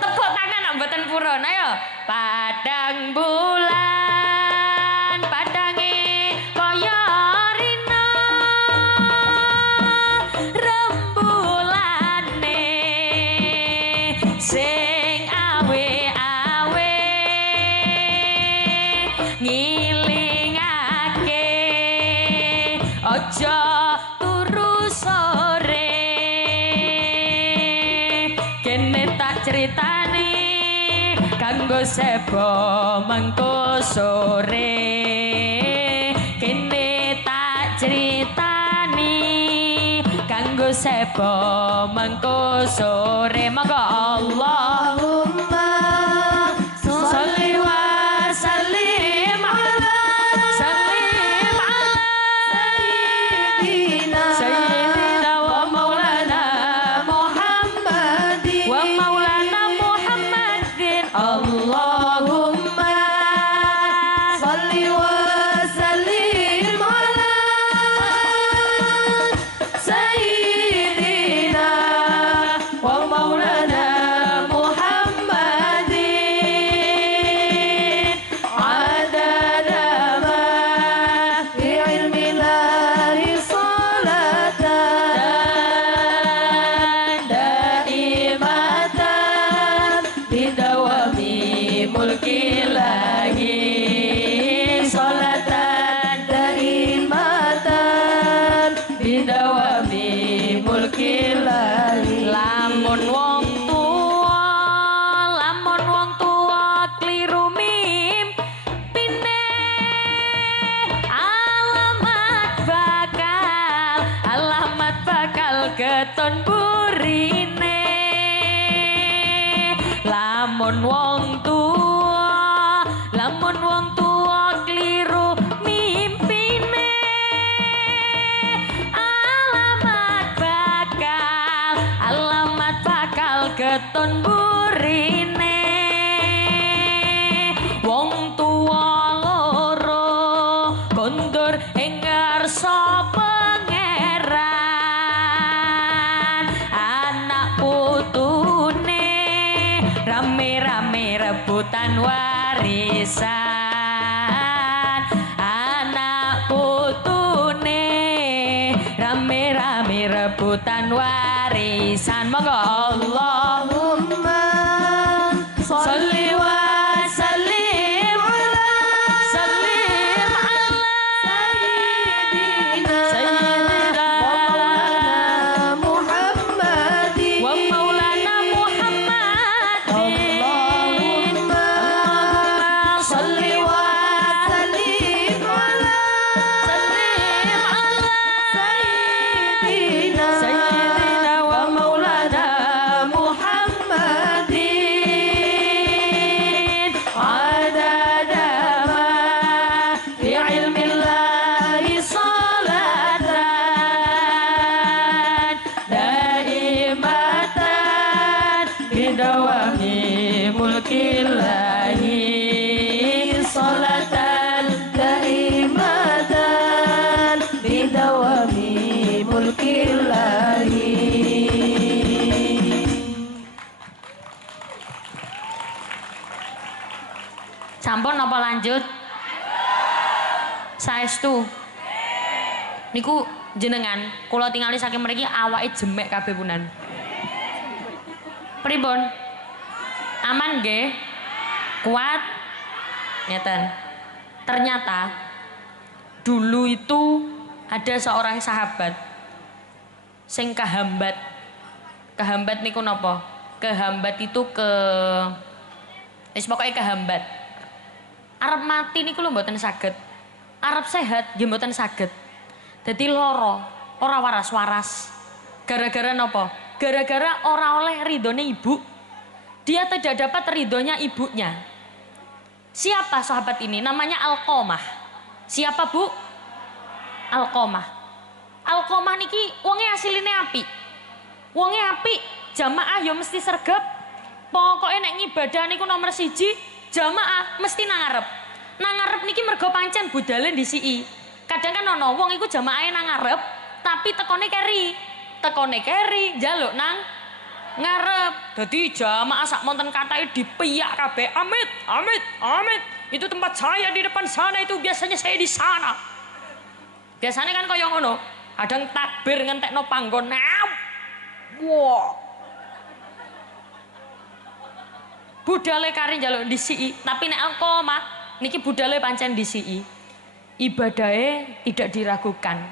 Tepuk tangan nak mboten purun. Ayo. Padang bulan, padange kaya rina. Rembulane sing awe-awe ngilingake aja turu sore. Kene tak critani kanggo sebo mengko sore. Kene tak critani kanggo sebo mengko sore. Monggo Allahumma sholli wa sallim ala sayyidina wa maulana Muhammadin Allahumma sholli wa sallim ala sayyidina wa maulana Muhammadin adada ma fi ilmi lahi salatan daimatan bidawami mulki lahi salatan daimatan bidawami mulki lahi. Lamun wong tuwa kliru mimpine alamat bakal keton burine. Lamun wong tuwa kliru mimpine alamat bakal keton burine. Wong tuwa loro kondur ing ngarsa pangeran, anak putune rame-rame rebutan warisan. Anak putune rame-rame rebutan warisan. Monggo Allahumma sholli wa sallim ala sayyidina Muhammadin wa maulana Muhammadin Allahumma sholli wa sallim ala sayyidina wa maulana Muhammadin adada ma fi ilmi llahi salatan daimatan bidawami mulki llahi salatan daimatan bidawami mulki llahi. Sampun apa lanjut? Saestu. Niku jenengan kula tingali saking mriki awake jemek kabeh punan. Pripun? Aman nggih? Kuat? Ngeten. Ternyata dulu itu ada seorang sahabat sing kehambat. Kehambat niku napa? Kehambat itu wis pokoke kehambat. Arep mati niku lho mboten saged. Arep sehat nggih mboten saged. Dadi lara, ora waras-waras. Gara-gara napa? Gara-gara ora oleh ridhone ibu. Dia tidak dapat ridhonya ibunya. Siapa sahabat ini? Namanya Alqamah. Siapa, Bu? Alqamah. Alqamah niki wonge asiline apik. Wonge apik, jamaah ya mesti sregep. Pokoke nek ngibadah niku nomor 1, jamaah mesti nang ngarep. Nang ngarep niki mergo pancen budale ndisiki. Kadang kan ana wong iku jamaahe nang ngarep, tapi tekone keri. Tekone keri njaluk nang ngarep. Dadi jamaah sak monten kathah dipiyak kabeh. Amit, amit, amit. Itu tempat saya di depan sana, itu biasanya saya di sana. Biasanya kan kaya ngono. Kadang takbir ngentekno panggon. Wah. Budale kari njaluk disiki, tapi nek alqomah niki budale pancen disiki. Ibadahe tidak diragukan.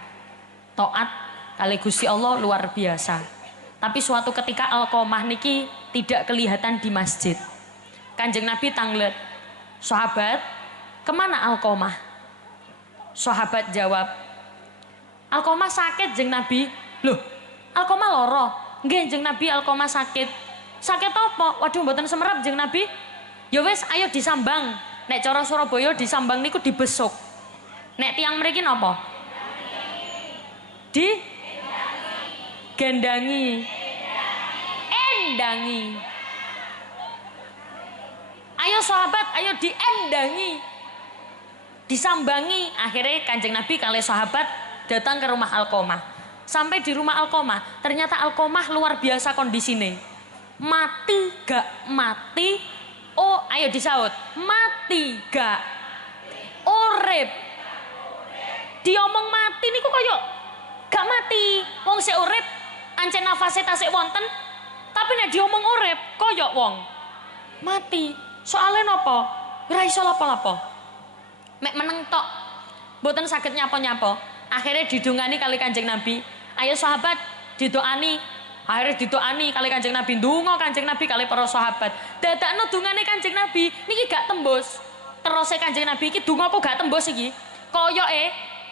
Taat kali Gusti Allah luar biasa. Tapi suatu ketika alqomah niki tidak kelihatan di masjid. Kanjeng Nabi tanglet, sahabat, kemana alqomah? Sahabat jawab, alqomah sakit jeng Nabi. Loh, alqomah loro? Nggih jeng Nabi, alqomah sakit. Sakit apa? Waduh mboten semerap jeng Nabi. Ya wis ayo disambang. Nek cara Surabaya disambang niku dibesuk. Nek tiang mriki napa? Di gendangi. Endangi. Ayo sahabat, ayo diendangi. Disambangi. Akhirnya Kanjeng Nabi kali sahabat datang ke rumah alqomah. Sampai di rumah alqomah, ternyata alqomah luar biasa kondisinya. Mati gak mati. Oh, ayo disaut. Mati gak urip. Diomong mati niku koyo gak mati. Wong sik urip ancen nafase tasik wonten, tapi nek diomong urip koyo wong mati. Soale napa? Ora iso lapo-lapo. Mek meneng tok. Mboten saged nyapa-nyapa. Akhirnya didongani kali Kanjeng Nabi. Ayo sahabat didoani. Akhirnya didoani kali Kanjeng Nabi. Ndonga Kanjeng Nabi kali para sahabat. Dadakno dongane Kanjeng Nabi niki gak tembus. Terus Kanjeng Nabi iki donga kok gak tembus iki. Koyoke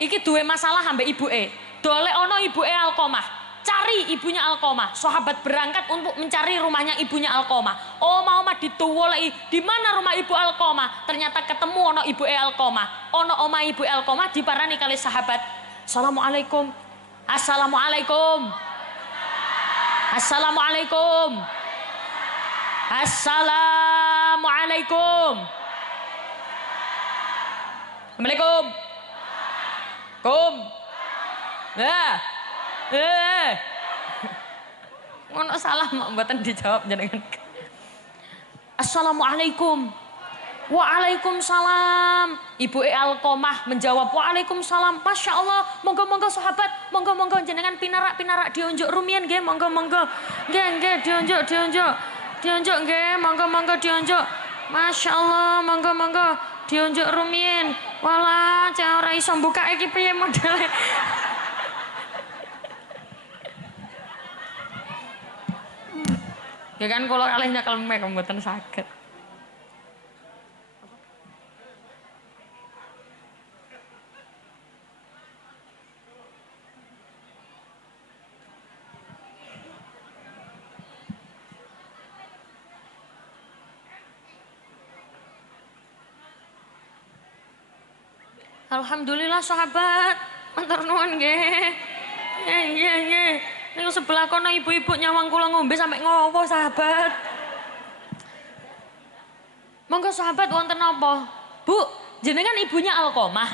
iki duwe masalah ambek ibuke. Dolek ono ibuke alqomah. Cari ibunya alqomah. Sahabat berangkat untuk mencari rumahnya ibunya alqomah. Oma-oma dituwoleki, di mana rumah ibu alqomah? Ternyata ketemu ono ibuke alqomah. Ono oma ibu alqomah diparani kali sahabat. Assalamualaikum. Assalamualaikum. Assalamualaikum. Assalamualaikum. Assalamualaikum. Kum. Nah. Ngono salah mboten dijawab jenengan. Assalamualaikum. Waalaikumsalam. Ibu alqomah menjawab waalaikumsalam. Masya Allah. Monggo-monggo sahabat. Monggo-monggo jenengan pinarak-pinarak diunjuk rumiyin nggih. Monggo-monggo. Nggih diunjuk. Diunjuk nggih. Monggo-monggo diunjuk. Masya Allah. Monggo-monggo diunjuk rumiyin. Walah, cek ora iso buka iki piye modele. Ya kan kalau kalih nyekel mek mboten saged. Alhamdulillah sahabat, matur nuwun nggih. Nggih. Ning sebelah kono ibu-ibu nyawang kula ngombe sampe ngowo sahabat. Monggo sahabat wonten napa? Bu, jenengan ibunya alqomah?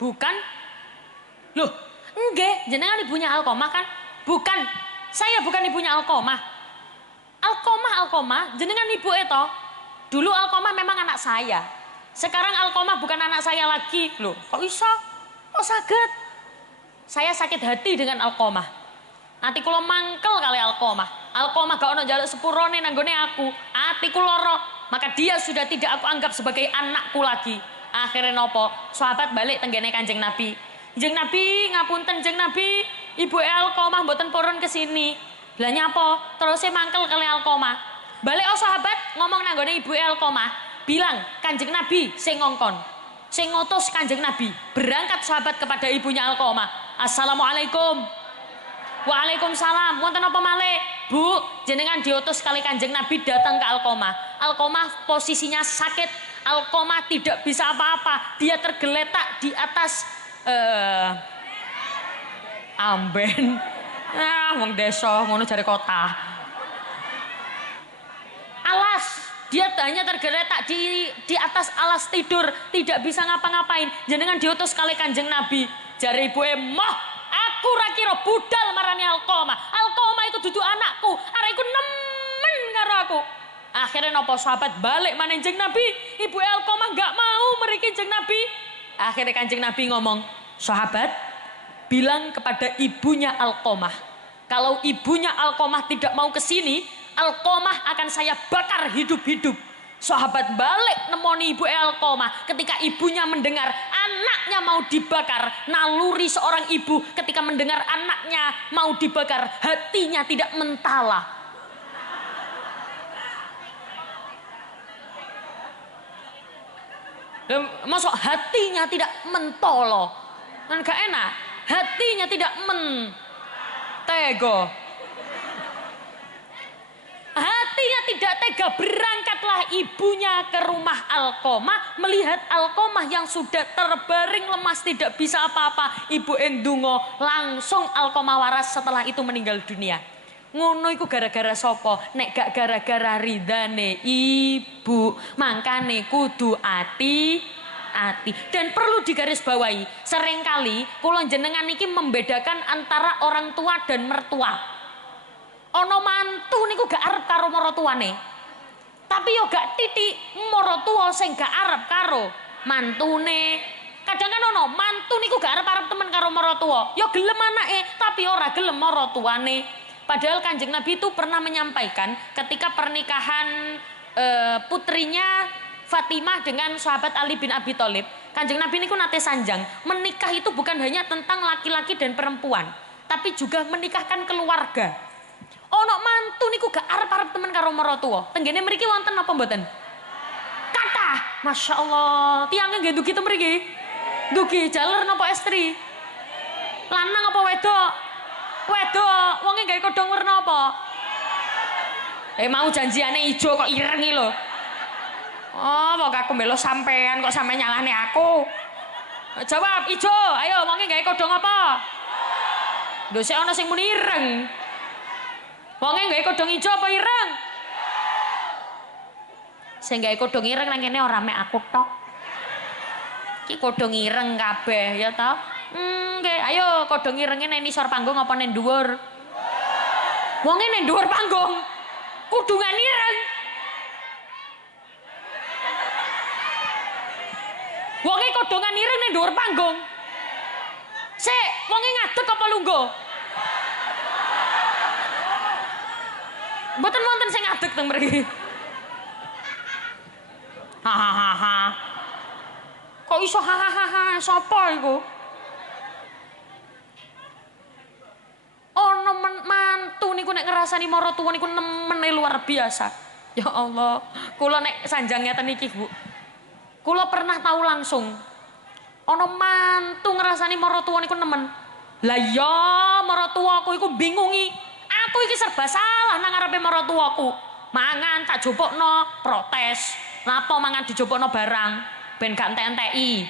Bukan? Loh, nggih, jenengan ibunya alqomah kan? Bukan. Saya bukan ibunya alqomah. Alqomah, jenengan ibu to? Dulu alqomah memang anak saya. Sekarang alqomah bukan anak saya lagi. Loh, kok iso? Kok saged? Saya sakit hati dengan alqomah. Ati kula mangkel kali alqomah. Alqomah gak ono njaluk sepurone nanggone aku. Atiku loro. Maka dia sudah tidak aku anggap sebagai anakku lagi. Akhirnya nopo? Sahabat balik tenggene Kanjeng Nabi. Jeng Nabi, ngapunten Jeng Nabi, ibu alqomah mboten purun kesini. Lah nyapa? Terus mangkel kali alqomah. Balik sahabat ngomong nanggone ibu alqomah. Bilang Kanjeng Nabi sing ngongkon. Sing ngutus Kanjeng Nabi. Berangkat sahabat kepada ibunya alqomah. Assalamualaikum. Waalaikumsalam. Wonten apa malih? Bu, jenengan diutus kali Kanjeng Nabi datang ke alqomah. Alqomah posisinya sakit. Alqomah tidak bisa apa-apa. Dia tergeletak di atas amben. Wong desa ngono jare kota. Alas. Dia hanya tergeletak di atas alas tidur, tidak bisa ngapa-ngapain. Jenengan diutus kali Kanjeng Nabi. Jare ibuke, "Moh, aku Aku ora kira budal marani Alqamah. Alqamah itu dudu anakku. Arek iku nemen karo aku. Akhirnya nopo sahabat balik maning Kanjeng Nabi. Ibu Alqamah gak mau mriki Kanjeng Nabi. Akhirnya Kanjeng Nabi ngomong, "Sahabat, bilang kepada ibunya Alqamah, kalau ibunya Alqamah tidak mau ke sini, Alqamah akan saya bakar hidup-hidup." Sahabat balik nemoni ibu Alqamah. Ketika ibunya mendengar anaknya mau dibakar, naluri seorang ibu ketika mendengar anaknya mau dibakar, hatinya tidak mentala. Masuk hatinya tidak mentolo, kan gak enak. Hatinya tidak mentego. Hatinya tidak tega. Berangkatlah ibunya ke rumah Alqamah, melihat Alqamah yang sudah terbaring lemas tidak bisa apa-apa. Ibu endungo, langsung Alqamah waras setelah itu meninggal dunia. Ngono iku gara-gara sopo? Nek gak gara-gara ridane ibu, mangkane kudu hati-hati. Dan perlu digarisbawahi, seringkali kula jenengan iki membedakan antara orang tua dan mertua. Ono mantu niku gak arep karo maratuane. Tapi yo gak titik maratuwa sing gak arep karo mantune. Kadang kan ono mantu niku gak arep temen karo maratuwa. Yo gelem anake, tapi ora gelem maratuane. Padahal Kanjeng Nabi itu pernah menyampaikan ketika pernikahan putrinya Fatimah dengan sahabat Ali bin Abi Thalib. Kanjeng Nabi niku nate sanjang. Menikah itu bukan hanya tentang laki-laki dan perempuan, tapi juga menikahkan keluarga. Ono mantu niku gak arep temen karo maratuwa. Tenggene mriki wonten apa mboten? Kathah. Masya Allah. Tiangnya nggih dugi mriki? Dugi jaler napa estri? Lanang apa wedok? Wedok. Wonge gawe kodhong werna apa? Mau janjiane ijo kok ireng iki lho. Oh, kok aku mbelo sampean kok sampe nyalahne aku. Jawab ijo. Ayo wonge gawe kodhong apa? Lho sik ana sing muni ireng. Wonge gawe kodhong ijo apa ireng? Sing gawe kodhong ireng nang kene ora mek aku tok. Iki kodhong ireng kabeh ya ta? Nggih, ayo kodhong irenge nang isor panggung apa nang dhuwur? Wonge nang dhuwur panggung. Kudungan ireng. Wonge kodhongan ireng nang dhuwur panggung. Sik, wonge ngadeg apa lungguh? Mboten wonten sing ngadeg teng mriki. Hahaha. Kok iso hahaha? Sapa iku? Ono mantu niku nek ngrasani maratuwa niku nemene luar biasa. Ya Allah, kula nek sanjang ngeten iki, Bu. Kula pernah tahu langsung. Ono mantu ngrasani maratuwa niku nemen. Lah ya, maratuwaku iku bingungi. Aku iki serba salah nang ngarepe maratuwaku. Mangan tak jopokno, protes. Lapo mangan dijopokno barang ben gak entek-enteki.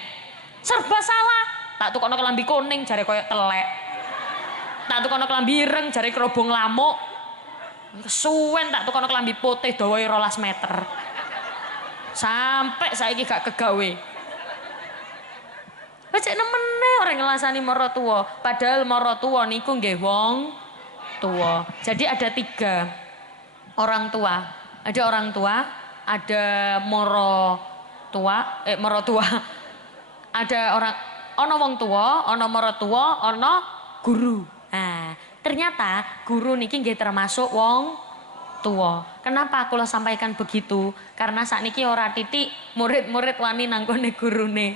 Serba salah. Tak tukokno kelambi kuning jare koyo telek. Tak tukokno kelambi ireng jare kerobong lamuk. Kesuwen tak tukokno kelambi putih dawae 12 meter. Sampai saiki gak kegawe. Wis nemene ora ngelasani maratuwa. Padahal maratuwa niku nggih wong tua. Jadi ada 3 orang tua. Ada orang tua, ada morotua. Ada orang ono wong tua, ono morotua, ono guru. Nah, ternyata guru niki nggih termasuk wong tua. Kenapa aku sampaikan begitu? Karena sakniki ora titik murid-murid wani nanggone gurune.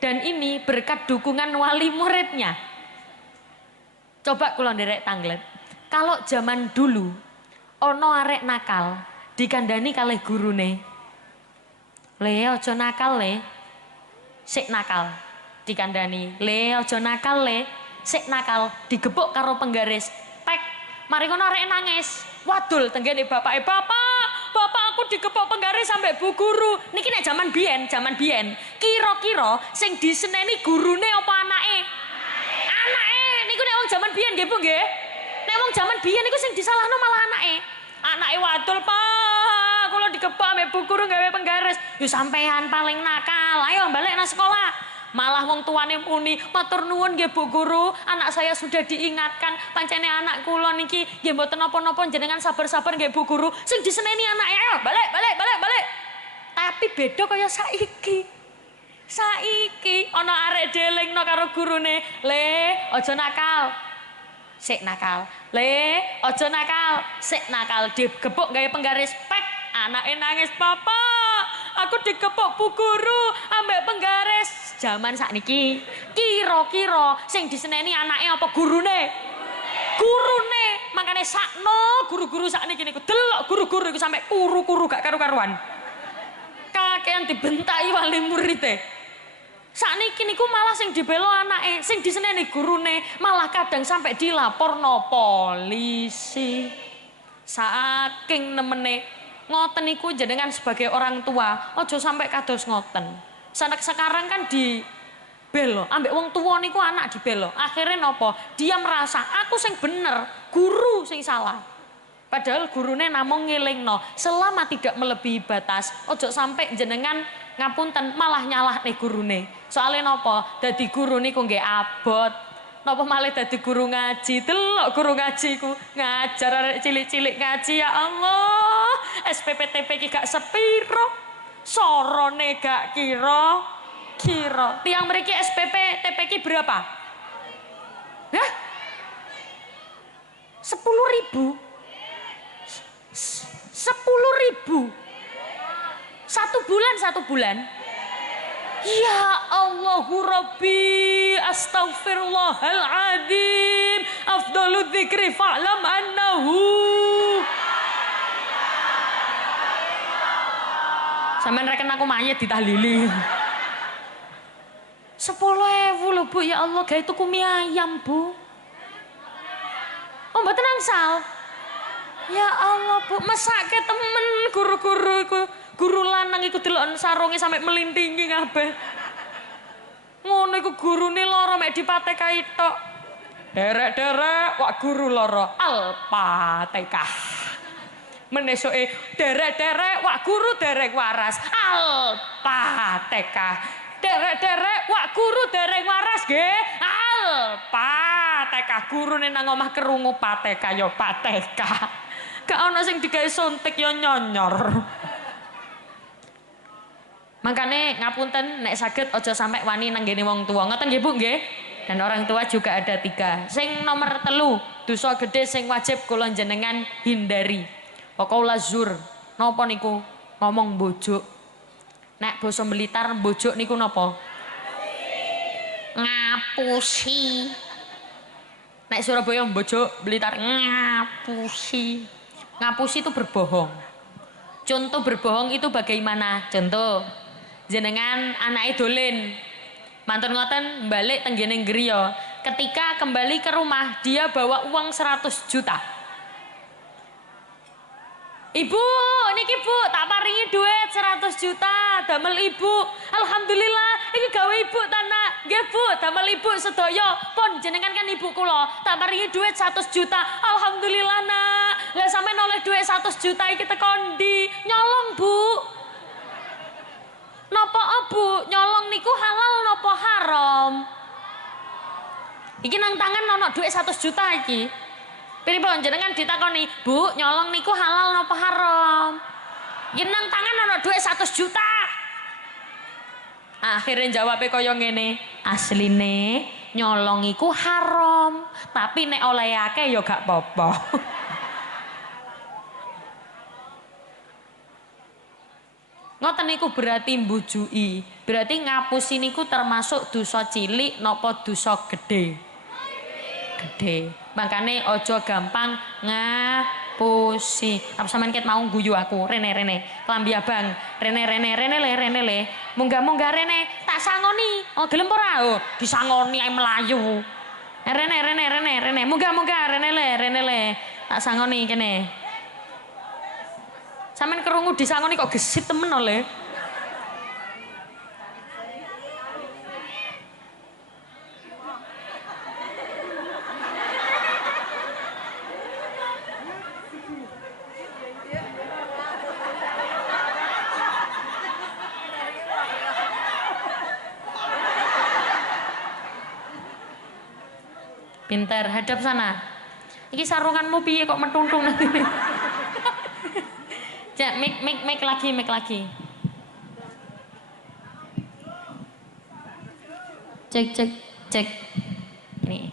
Dan ini berkat dukungan wali muridnya. Coba kula nderek tanglet. Kalau zaman dulu ono arek nakal dikandani kalih gurune. Le aja nakal le. Sik nakal dikandani. Le aja nakal le. Sik nakal digebuk karo penggaris. Tek, mari ngono arek nangis. Wadul tenggene bapake, "Bapak, aku digebuk penggaris sampai bu guru." Niki nek zaman biyen. Kira-kira sing diseneni gurune apa anake? Anake. Niku nek wong zaman biyen nggih Bu nggih. Nek wong jaman biyen iku sing disalahno malah anake. Anake wadul, "Pak, kula digebak ambek bu guru gawe penggaris." Yo sampean paling nakal. Ayo balik nang sekolah. Malah wong tuane muni, "Matur nuwun nggih Bu Guru, anak saya sudah diingatkan, pancene anak kula niki nggih mboten napa-napa jenengan sabar-sabar nggih Bu Guru." Sing diseneni anake, "Ayo, balik." Tapi beda kaya saiki. Saiki ana arek delingno karo gurune, "Le, aja nakal." Sik nakal. "Le, aja nakal." Sik nakal. Digebuk gawe penggaris pek. Anake nangis, "Papa, aku digepuk Bu Guru ambek penggaris." Zaman sakniki kira-kira sing diseneni anake apa gurune? Gurune. Makane sakno guru-guru sakniki niku delok guru-guru iku sampe kuru-kuru gak karu-karuan. Kakean dibentaki wali murid-e. Sakniki niku malah sing dibelo anake, sing diseneni gurune, malah kadang sampai dilaporno polisi. Saking nemene ngoten niku jenengan sebagai orang tua, ojo sampai kados ngoten. Sanak sekarang kan dibelo, ambek wong tua niku anak dibelo. Akhirnya nopo? Dia merasa aku sing bener, guru sing salah. Padahal gurune namung ngelingno, selama tidak melebihi batas, ojo sampai jenengan ngapunten malah nyalah nih gurune. Soalnya nopo? Dadi guru niku nggih abot. Nopo malah dadi guru ngaji? Delok guru ngajiku ngajar arek cilik-cilik ngaji, ya Allah. SPPTP ki gak sepiro. Sorone gak kira. Tiang mriki SPPTP ki berapa? Hah? 10.000. 10.000. Satu bulan. Ya Allahu Rabbi, astaghfirullahaladzim, afdalu dzikri fa'lam annahu. Sampeyan reken aku mayit ditahlili. 10.000 lho Bu, ya Allah, gawe tuku mie ayam Bu. Oh mboten angsal. Ya Allah Bu, mesake temen guru-guru iku. Guru lanang iku delok sarunge sampe melintingi kabeh. Ngono iku gurune lara mek dipatekai tok. Derek-derek wak guru lara Al-Fatihah. Menesuke derek-derek wak guru derek waras Al-Fatihah. Derek-derek wak guru derek waras nggih Al-Fatihah. Gurune nang omah kerungu Fatihah ya Fatihah. Gak ana sing digawe suntik ya nyonyor. Makanya ngapunten nek saged aja sampai wani nanggene wong tua. Ngoten nggih Bu nggih. Dan orang tua juga ada 3. Sing nomor 3, dosa gede sing wajib kula jenengan hindari. Qaula zur. Napa niku? Ngomong mbojok. Nek basa Blitar mbojok niku napa? Ngapusi. Nek Surabaya mbojok, Blitar ngapusi. Ngapusi itu berbohong. Contoh berbohong itu bagaimana? Contoh jenengan anak dolen mantun ngoten balik tenggene griya, ketika kembali ke rumah dia bawa uang 100 juta. Ibu, niki Bu, tak paringi duit 100 juta damel Ibu. Alhamdulillah, iki gawe Ibu ta Nak. Nggih Bu, damel Ibu sedaya. Pun jenengan kan ibu kula, tak paringi duit 100 juta. Alhamdulillah Nak. Lah sampean oleh duit 100 juta iki teko ndi? Nyolong Bu. Napa Bu? Nyolong niku halal napa haram? Iki nang tangan ono duit 100 juta iki. Pripun jenengan ditakoni, "Bu, nyolong niku halal napa haram?" Iki nang tangan ono duit 100 juta. Akhirnya jawabnya kaya ngene, "Asline nyolong iku haram, tapi nek oleh akeh ya gak apa-apa." Ngoten niku berarti mbujui. Berarti ngapusi niku termasuk dosa cilik napa dosa gede? Gede. Makane ojo gampang ngapusi. Apa sampean ket mau guyu aku? Rene klambi abang. Rene le. Munggah rene tak sangoni. Oh gelem ora? Oh, disangoni ae melayu. Rene. Munggah rene le. Tak sangoni kene. Sampeyan kerungu disangoni kok gesit temen oleh. Pinter, hadap sana. Iki sarunganmu piye kok mentuntung nanti. Cek, mik lagi. Cek. Nih.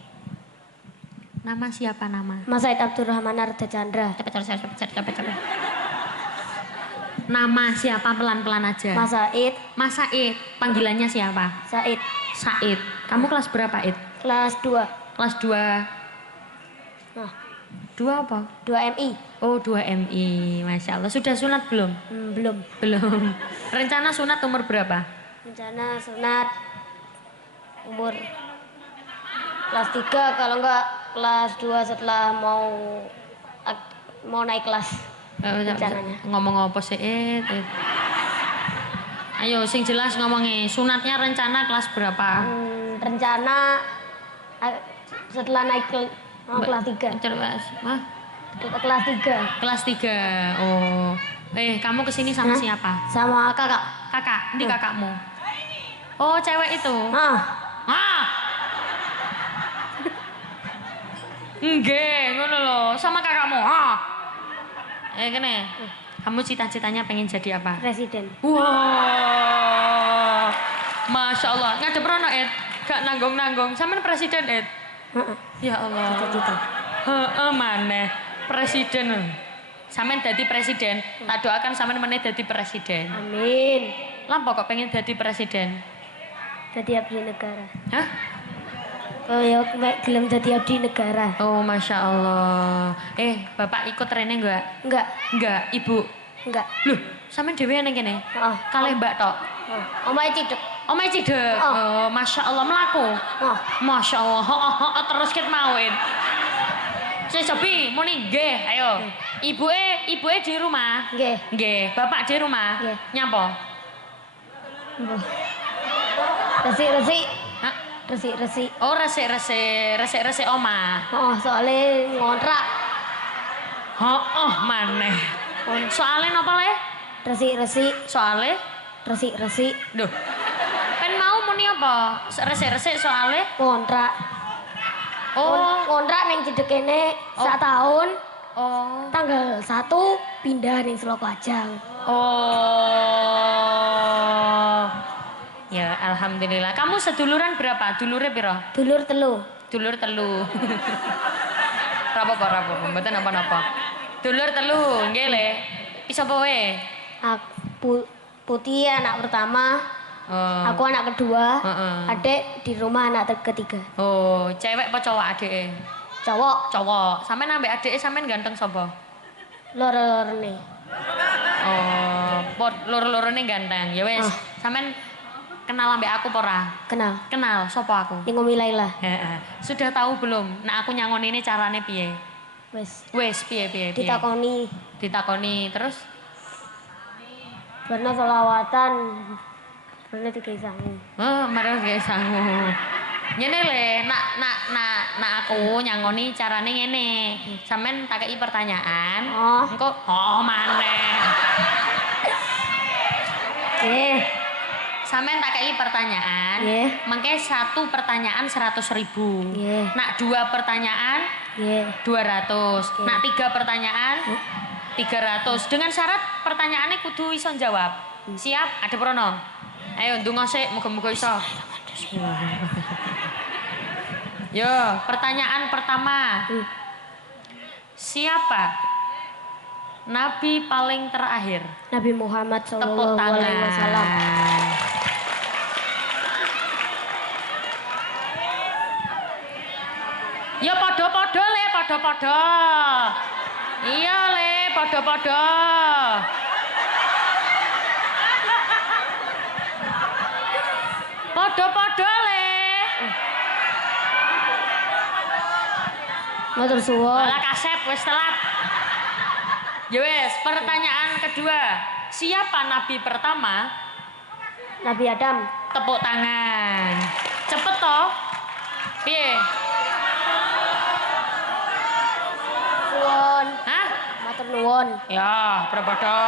Nama siapa nama? Mas Said Abdurrahman Arda Chandra. Cepet. Nama siapa pelan-pelan aja? Mas Said. Panggilannya siapa? Said. Kamu kelas berapa, Id? Kelas 2. Kelas 2. Nah, 2 apa? 2 MI. Oh, 2 MI. Masya Allah. Sudah sunat belum? Belum. Rencana sunat umur berapa? Rencana sunat umur kelas 3, kalau enggak kelas 2 setelah mau naik kelas. Rencananya. Ngomong apa sih, Id? Ayo, sing jelas ngomongnya. Sunatnya rencana kelas berapa? Rencana setelah naik kelas 3. Kelas 3. Kelas 3. Oh. Kamu kesini sama siapa? Sama kakak. Kakak? Ini kakakmu? Oh, cewek itu? Nggih, ngono lho. Sama kakakmu. Kene. Kamu cita-citanya pengen jadi apa? Presiden. Wow. Masya Allah. Ngadep rono, Ed. Gak nanggung-nanggung. Sampean presiden, Ed. Ya Allah. Cita-cita. Maneh presiden. Sampean dadi presiden. Tak doakan sampean meneh dadi presiden. Amin. Lampo kok pengen dadi presiden? Dadi abdi negara. Hah? Oh ya, gelem dadi abdi negara. Oh, Masya Allah. Bapak ikut Rene enggak? Enggak, Ibu? Enggak. Loh, sampean dhewe nang kene? Kalih Mbak tok? Omahe cidek. Omahe cidek? Oh, Masya Allah, melaku? Masya Allah, terus ket mawin. Sepi, muni nggih, ayo. Ibuke di rumah? Nggih. Bapak di rumah? Nggih. Nyapa? Resik. Oh, resik omah. Soalnya ngontrak. Maneh. Soale napa le? Resik. Soale? Resik. Duh. Pen mau muni apa? Resik soale? Ngontrak. Oh. Ngontrak ning cedek kene sak tahun. Oh. Tanggal 1 pindah ning Selokajang. Oh. Ya, alhamdulillah. Kamu seduluran berapa? Dulure piro? Dulur telu. Rapo-rapo, mboten napa-napa. Dulur telu, nggih le. Iso apa wae? Putih anak pertama. Aku anak kedua. Adik di rumah anak ketiga. Oh, cewek apa cowok adike? Cowok. Sampeyan ambek adike sampeyan ganteng sapa? Loro-lorone. Oh, loro-lorone ganteng. Ya wis, sampeyan kenal ambek aku apa ora? Kenal, sapa aku? Ning Umi Laila. Heeh. Sudah tahu belum? Nek aku nyangon ini carane piye? Wis, piye? Ditakoni terus Barna selawatan. Barna digawe sangu. Marang gawe sangu. Ngene le, nak aku nyangoni carane ngene. Sampeyan tak kei pertanyaan. Engko maneh. Sampeyan tak kei pertanyaan. Mengke 1 pertanyaan 100.000. Nak 2 pertanyaan 200. Nak 3 pertanyaan 300. Dengan syarat pertanyaannya kudu iso jawab. Siap? Ada prono. Ayo ndonga sik, muga-muga iso. Yo, pertanyaan pertama. Siapa nabi paling terakhir? Nabi Muhammad Tepuk SAW. Ya podo-podo le, podo-podo. Iya le, podo-podo. Podo-podo le. Matur suwun. Malah kasep wis telat. Ya wis, pertanyaan kedua. Siapa nabi pertama? Nabi Adam. Tepuk tangan. Cepet toh? Piye? Nuwun. Hah? Matur nuwun. Ya, berpada.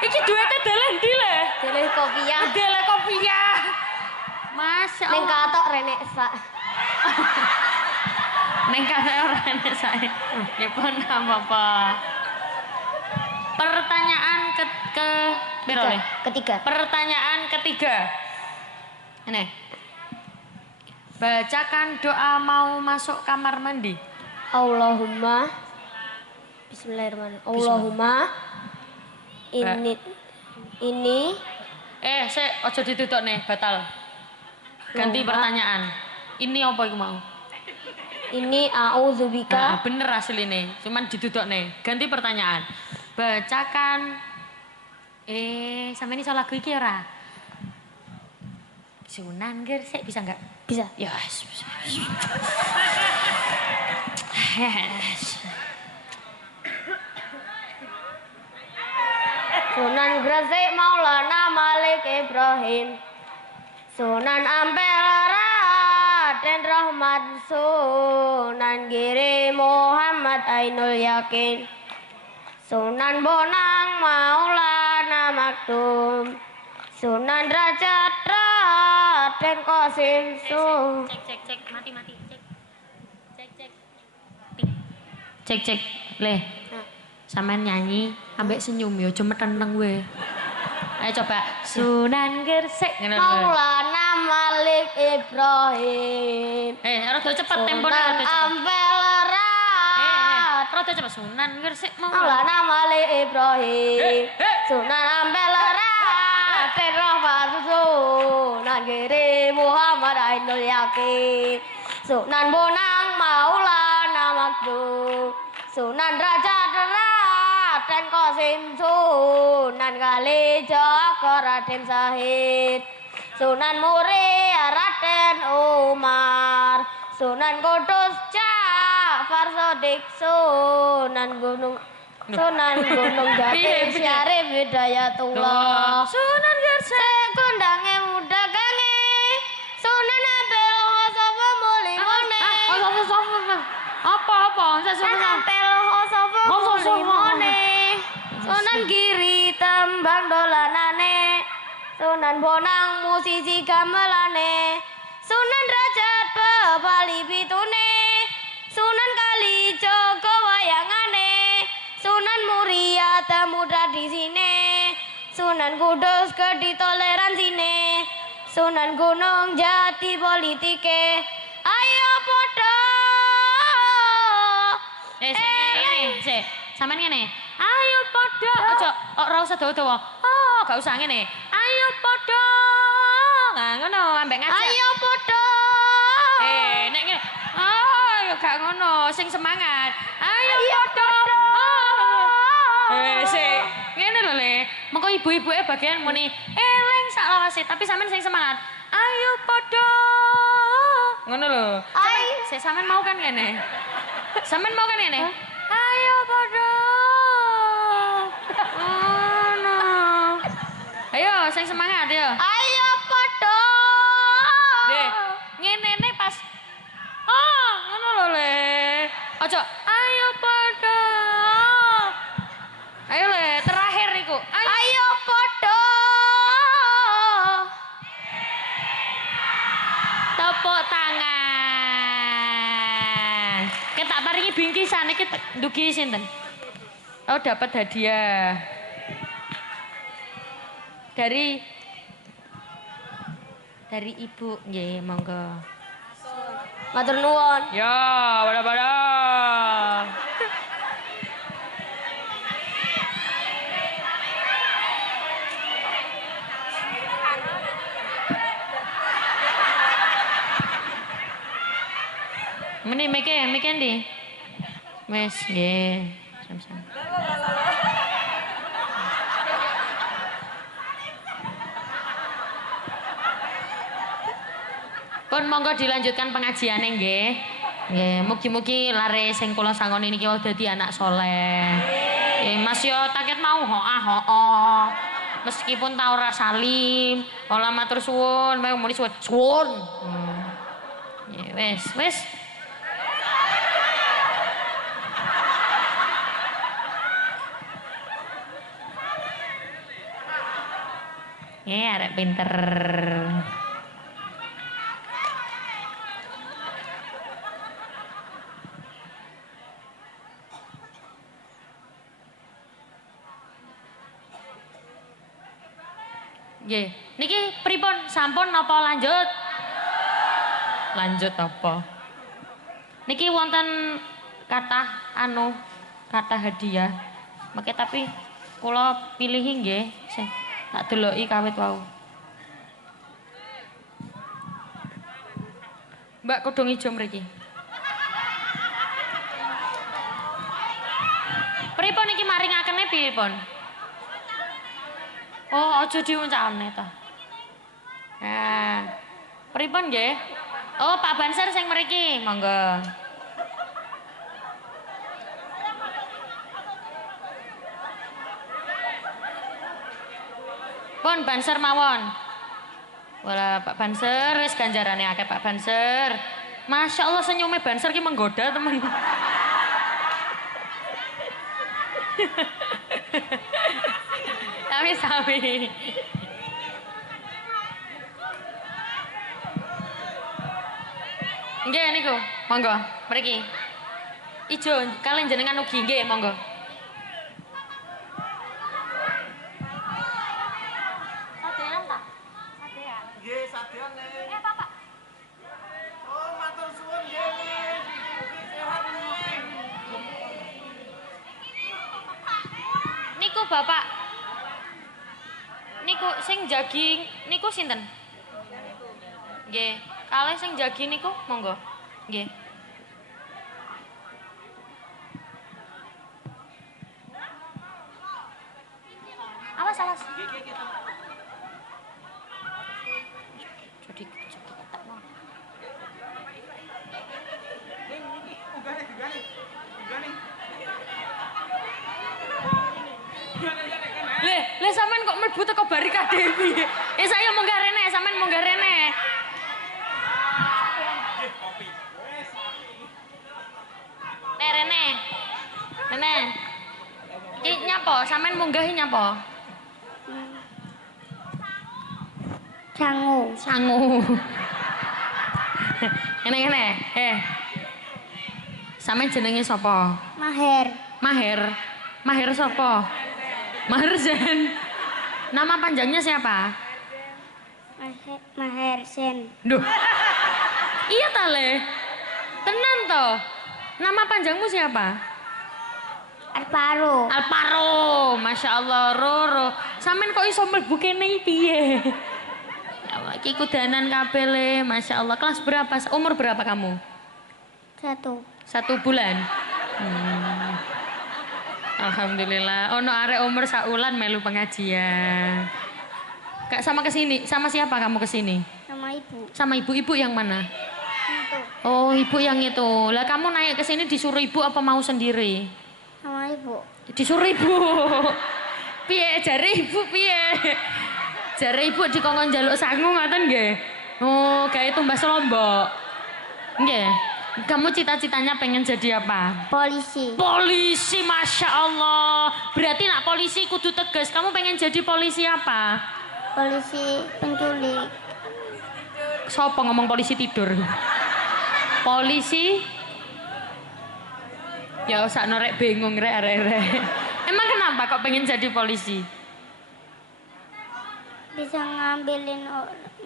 Iki duete delen ndi le? Dele kopiah. Dele kopiah. Masya Allah. Neng katok rene sak. Neng katok rene sak. Ya pun apa-apa. Pertanyaan ketiga. Pertanyaan ketiga. Ini. Bacakan doa mau masuk kamar mandi. Allahumma Bismillahirrahmanirrahim. Allahumma ini ojo ditutuk nih, batal. Ganti pertanyaan. Ini apa iku mau? Ini a'udzubika. Nah, bener hasil ini, cuman ditutuk nih. Ganti pertanyaan. Bacakan sampe ini salah lagu iki ora? Sunan Gresik bisa enggak? Bisa. Yes. Sunan Gresik Maulana Malik Ibrahim. Sunan Ampel Raden Rahmat. Sunan Giri Muhammad Ainul Yakin. Sunan Bonang Maulana Maktum. Sunan Derajat Raden Qasim. Cek mati cek leh sampean nyanyi ambek senyum yo cuma tenang we. Ayo coba Sunan Gresik Maulana Malik Ibrahim. Rada cepet tempone Sunan Ampel rada cepet Sunan Gresik Maulana Malik Ibrahim. Sunan Ampel Raden Rahmat. Sunan Giri Muhammad Ainul Yakin. Sunan Bonang Maulana Maktum. Sunan Derajat Raden Qasim. Sunan Kalijaga Raden Syahid. Sunan Muria Raden Umar. Sunan Kudus Ja'far Shadiq. Sunan Gunung Jati Syarif Hidayatullah. Sunan Gresik Kondange muda gange. Sunan Ampel sapa mulimone. Apa? Sunan Ampel sapa mulimone. Sunan Giri tembang dolanane. Sunan Bonang musisi gamelane. Sunan Derajat bebali pitune. Sunan Kalijaga wayangane. Sunan Muria temu tradisine. Sunan Kudus gede toleransine. Sunan Gunung Jati politike. Ayo podo. Sampean ngene. Ayo podo. Ojo ora usah dawa-dawa. Gak usah ngene. Ayo podo. Nah, ngono ambek ngajak. Ayo podo. Nek ngene. Ayo gak ngono, sing semangat. Ayo podo. Ngene lho Le. Mengko ibu-ibuke bagian muni eling sak lawase, tapi sampean sing semangat. Ayo podo. Ngono lho. Sampean mau kan ngene? Sampean mau kan ngene? Ayo podo. Ngono. Ayo sing semangat yo. Ayo podo. Deh, ngene pas. Ngono lho Le. Ojo, ayo podo. Ayo Le, terakhir niku. Ayo podo. Tepuk tangan. Kita paringi bingkisan iki ndugi sinten? Dapat hadiah. Dari ibu, nggih, monggo. Matur nuwun. Ya, pada. Meni meke ndi? Wes, nggih. Sam-sam. Pun monggo dilanjutkan pengajiane nggih. Nggih, mugi-mugi lare sing kula sangoni niki wau dadi anak saleh. Nggih, Mas yo taket mau hoah. Meskipun ta ora salim, ora matur suwun, muni suwun. Nggih, wis. Arek pinter. pripun? Sampun napa lanjut? Lanjut apa? Niki wonten kata hadiah. Maka tapi kula pilihi nggih sing tak deloki kawit wau. Mbak kudung ijo mriki. Pripun iki maringakene pripun? Oh, aja diuncalne ta. Nah. Pripun nggih? Oh, Pak Banser sing mriki, monggo. Pun Banser mawon. Wala Pak Banser wis ganjarane akeh Pak Banser. Masya Allah senyume Banser ki menggoda temen. Sami-sami. Nggih niku, monggo mriki. Ijo kalian jenengan ugi nggih, monggo. Sadean ta? Sadean. Nggih, sadean nih. Bapak. Oh, matur suwun nggih. Sehat nih. Niku Bapak. Niku sing jagi niku sinten? Nggih. Kalih sing jagi niku monggo. Nggih. Awas awas. Jadi ketak mau. Le sampean kok mlebu teko barikade piye? Saya munggah rene, sampean munggah rene. Rene. Rene. Iki nyapa? Sampean munggahi nyapa? Sangu. Sangu. Ngene-ngene. Sampean jenenge sapa? Maher. Maher. Maher sapa? Maher Zen. Nama panjangnya siapa? Maher Sen. Duh. Iya ta le? Tenan toh? Nama panjangmu siapa? Alparo. Alparo, Masya Allah, Roro. Sampean kok iso mlebu kene piye? Ya Allah, iki kudanan kabeh le, Masya Allah. Kelas berapa? Umur berapa kamu? 1 bulan. Alhamdulillah. Ono arek umur saulan melu pengajian. Kak sama kesini, sama siapa kamu kesini? Sama ibu. Sama ibu-ibu yang mana? Itu. Oh, ibu yang itu. Lah kamu naik ke sini disuruh ibu apa mau sendiri? Sama ibu. Disuruh ibu. Piye jare ibu piye? Jare ibu dikongkon njaluk sangu ngoten nggih. Oh, gawe tumbas lombok. Nggih. Kamu cita-citanya pengen jadi apa? Polisi. Polisi, Masya Allah. Berarti nak polisi kudu tegas. Kamu pengen jadi polisi apa? Polisi penculik. Sopo ngomong polisi tidur? Polisi? Ya usah norek bingung rek. Emang kenapa kok pengen jadi polisi? Bisa ngambilin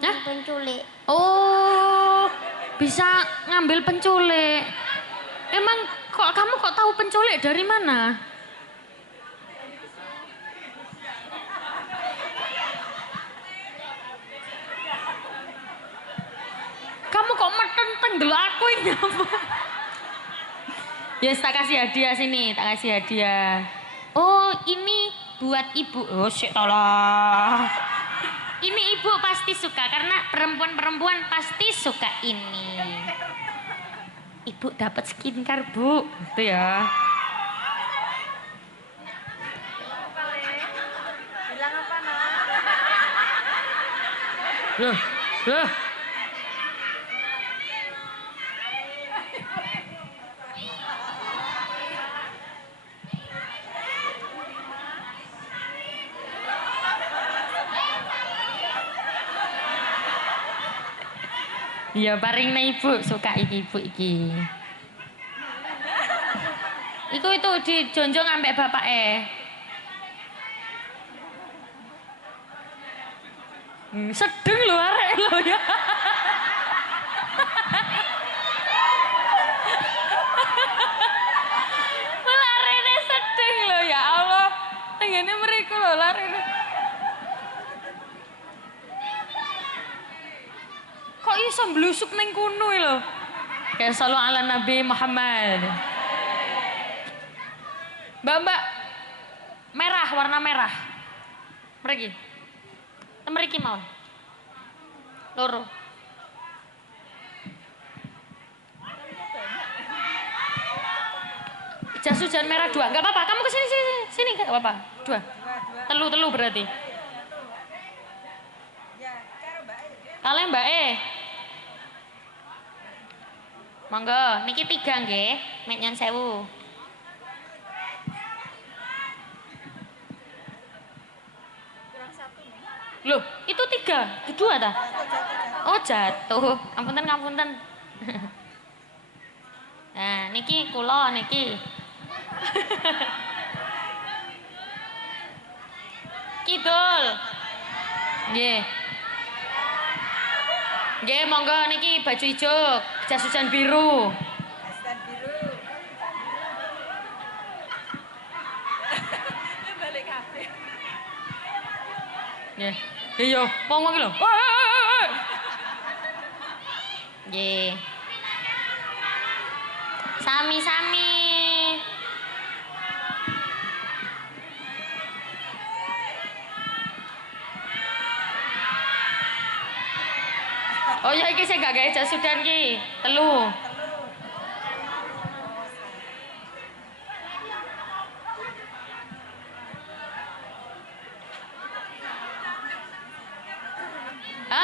penculik. Oh, bisa ngambil penculik. Emang kamu kok tahu penculik dari mana? Kamu kok metenteng delok aku ini apa? Yes, tak kasih hadiah sini, tak kasih hadiah. Oh, ini buat ibu. Oh, shit, tolong. Ini ibu pasti suka karena perempuan-perempuan pasti suka ini. Ibu dapat skincare, Bu. Itu ya. Bilang apa, Nak? Loh. Iya, paringna ibu suka ibu iki. Iku itu dijonjong ambek bapake. Sedeng lho arek lho ya. Larene sedeng lho ya Allah. Tenggene mriku lho larene. Kok iso mblusuk ning kono lho. Ya sallu ala Nabi Muhammad. Mbak, merah, warna merah. Mriki. Mriki mau. Loro. Jas hujan merah 2. Enggak apa-apa, kamu kesini sini enggak apa-apa. 2. Telu berarti. Kalian Mbak Monggo, niki 3 nggih, mek nyon sewu. Loh, itu 3, 2 ta? Oh, jatuh. Ngapunten. Nah, niki kula niki. Kidul. Nggih. Nggih, monggo niki baju ijo, jas hujan biru. Jas biru. Balik kafe. Nggih. Iya, wong iki lho. Nggih. Sami-sami. Oh ya iki sing gak gawe jas hujan ki. 3.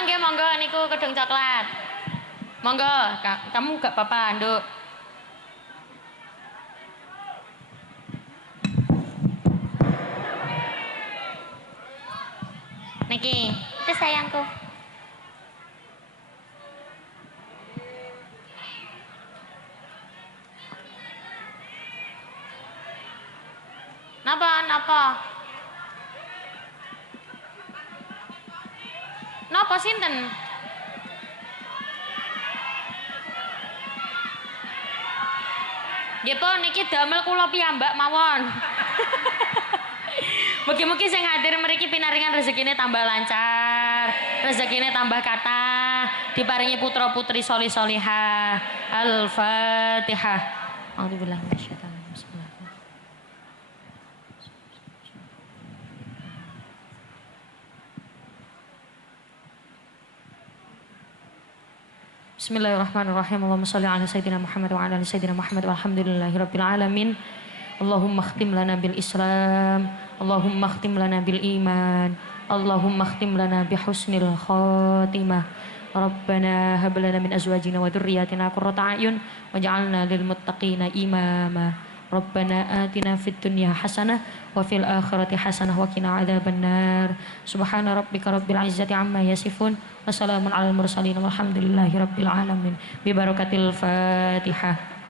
Nggih monggo niku kedung coklat. Monggo, kamu gak apa-apa, Nduk. Niki, itu sayangku. Napa? Napa sinten? Nggih, Pun, niki damel kula piyambak mawon. Mugi-mugi sing hadir mriki pinaringan rezekine tambah lancar, rezekine tambah kathah, diparingi putra-putri solih-solihah. Al-Fatihah. A'udzubillahi minasyaitonir rajim. Bismillahirrahmanirrahim. Allahumma shalli ala sayyidina Muhammad wa ala ali sayyidina Muhammad walhamdulillahi rabbil alamin. Allahumma khtim lana bil Islam, Allahumma khtim lana bil iman, Allahumma khtim lana bi husnil khatimah. Rabbana hab lana min azwajina wa dhurriyyatina qurrata a'yun waj'alna lil muttaqina imama. Rabbana atina fid dunya hasanah wa fil akhirati hasanah wa qina adzabannar. Subhana rabbika rabbil izzati amma yasifun wa salamun alal mursalin walhamdulillahi rabbil alamin. Bi barakatil Fatihah.